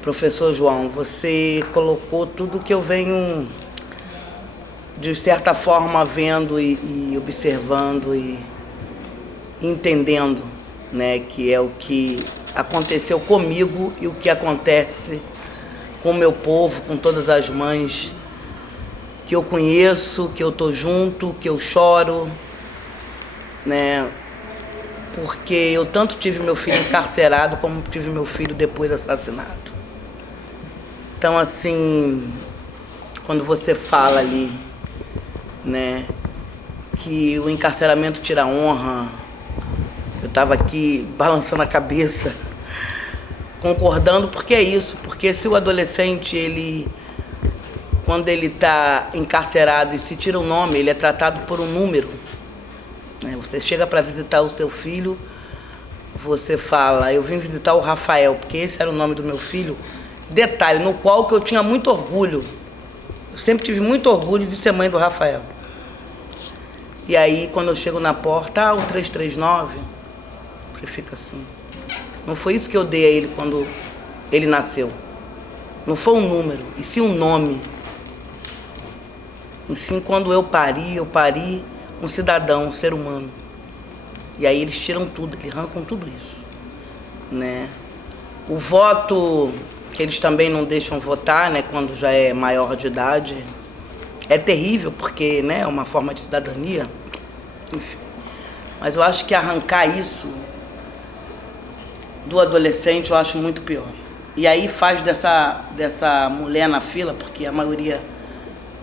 professor João, você colocou tudo que eu venho, de certa forma, vendo e observando e entendendo, né, que é o que aconteceu comigo e o que acontece com o meu povo, com todas as mães que eu conheço, que eu tô junto, que eu choro, né? Porque eu tanto tive meu filho encarcerado como tive meu filho depois assassinado. Então, assim, quando você fala ali, né, que o encarceramento tira a honra, eu estava aqui balançando a cabeça, concordando, porque é isso, porque se o adolescente, quando ele está encarcerado e se tira o nome, ele é tratado por um número. Você chega para visitar o seu filho, você fala, eu vim visitar o Rafael, porque esse era o nome do meu filho. Detalhe, no qual que eu tinha muito orgulho. Eu sempre tive muito orgulho de ser mãe do Rafael. E aí, quando eu chego na porta, o 339, você fica assim. Não foi isso que eu dei a ele quando ele nasceu. Não foi um número, e sim um nome. E sim, quando eu pari um cidadão, um ser humano. E aí eles tiram tudo, eles arrancam tudo isso, né? O voto, que eles também não deixam votar, né, quando já é maior de idade, é terrível, porque, né, é uma forma de cidadania. Enfim. Mas eu acho que arrancar isso do adolescente eu acho muito pior. E aí faz dessa mulher na fila, porque a maioria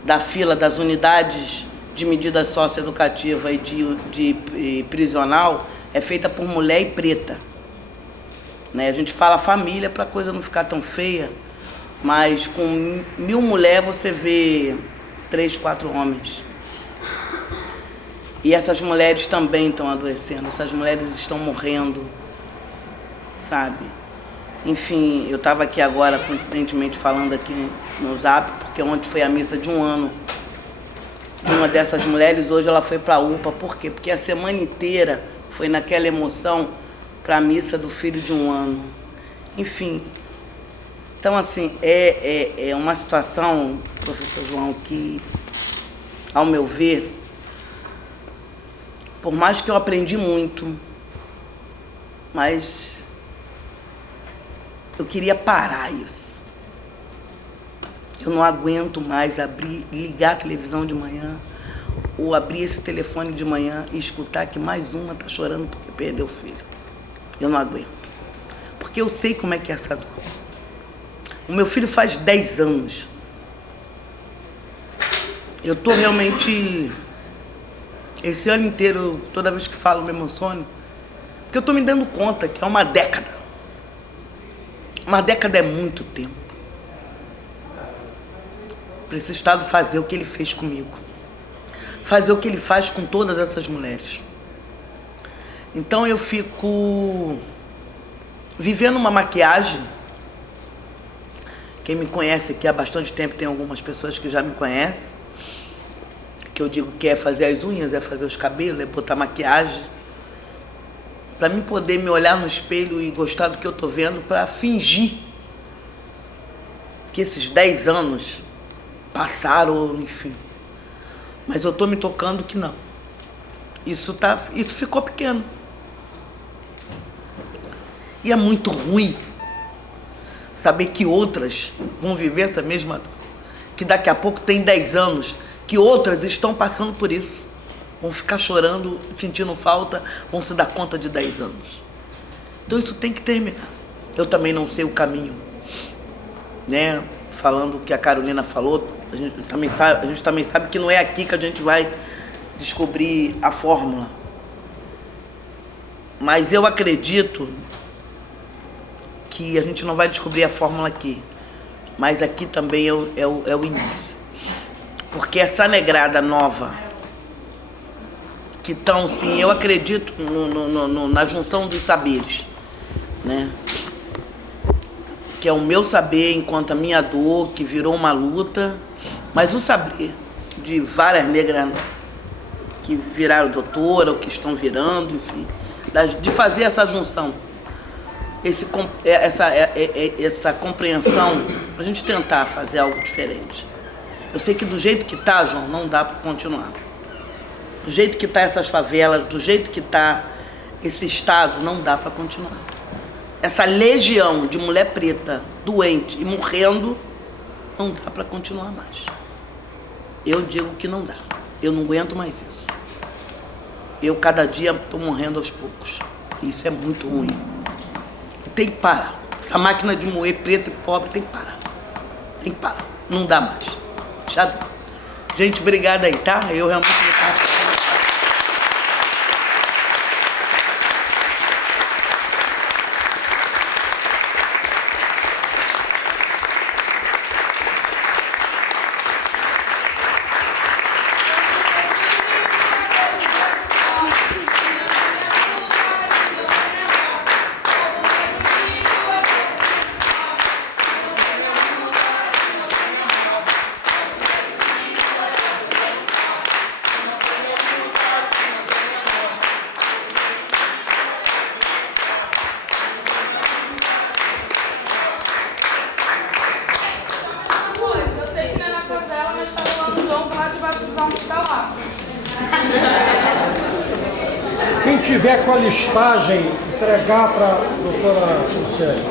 da fila das unidades de medida socioeducativa e de prisional é feita por mulher e preta. Né? A gente fala família para a coisa não ficar tão feia, mas com 1000 mulheres você vê 3, 4 homens. E essas mulheres também estão adoecendo, essas mulheres estão morrendo, sabe? Enfim, eu estava aqui agora, coincidentemente, falando aqui no Zap, porque ontem foi a missa de 1 ano de uma dessas mulheres, hoje ela foi para a UPA. Por quê? Porque a semana inteira foi naquela emoção para a missa do filho de 1 ano. Enfim, então, assim, é uma situação, professor João, que, ao meu ver, por mais que eu aprendi muito, mas eu queria parar isso. Eu não aguento mais ligar a televisão de manhã, ou abrir esse telefone de manhã e escutar que mais uma está chorando porque perdeu o filho. Eu não aguento. Porque eu sei como é que é essa dor. O meu filho faz 10 anos. Eu estou realmente... Esse ano inteiro, toda vez que falo, me emociono. Porque eu estou me dando conta que é uma década. Uma década é muito tempo. Para esse Estado fazer o que ele fez comigo. Fazer o que ele faz com todas essas mulheres. Então eu fico vivendo uma maquiagem. Quem me conhece aqui há bastante tempo, tem algumas pessoas que já me conhecem. Que eu digo que é fazer as unhas, é fazer os cabelos, é botar maquiagem. Para mim poder me olhar no espelho e gostar do que eu estou vendo, para fingir que esses 10 anos passaram, enfim. Mas eu estou me tocando que não. Isso ficou pequeno. E é muito ruim saber que outras vão viver essa mesma dor. Que daqui a pouco tem 10 anos, que outras estão passando por isso. Vão ficar chorando, sentindo falta, vão se dar conta de 10 anos. Então isso tem que terminar. Eu também não sei o caminho. Né? Falando o que a Carolina falou, a gente também sabe que não é aqui que a gente vai descobrir a fórmula. Mas eu acredito que a gente não vai descobrir a fórmula aqui. Mas aqui também é o início. Porque essa negrada nova, que estão, sim, eu acredito na junção dos saberes, né? Que é o meu saber enquanto a minha dor, que virou uma luta, mas o saber de várias negras que viraram doutora, ou que estão virando, enfim, de fazer essa junção, essa compreensão, para a gente tentar fazer algo diferente. Eu sei que do jeito que está, João, não dá para continuar. Do jeito que está essas favelas, do jeito que está esse Estado, não dá para continuar. Essa legião de mulher preta, doente e morrendo, não dá para continuar mais. Eu digo que não dá. Eu não aguento mais isso. Eu, cada dia, estou morrendo aos poucos. Isso é muito ruim. Tem que parar. Essa máquina de moer preto e pobre tem que parar. Tem que parar. Não dá mais. Já dá. Gente, obrigada aí, tá? Eu realmente vou estar... Quem tiver com a listagem, entregar para a doutora Luciane.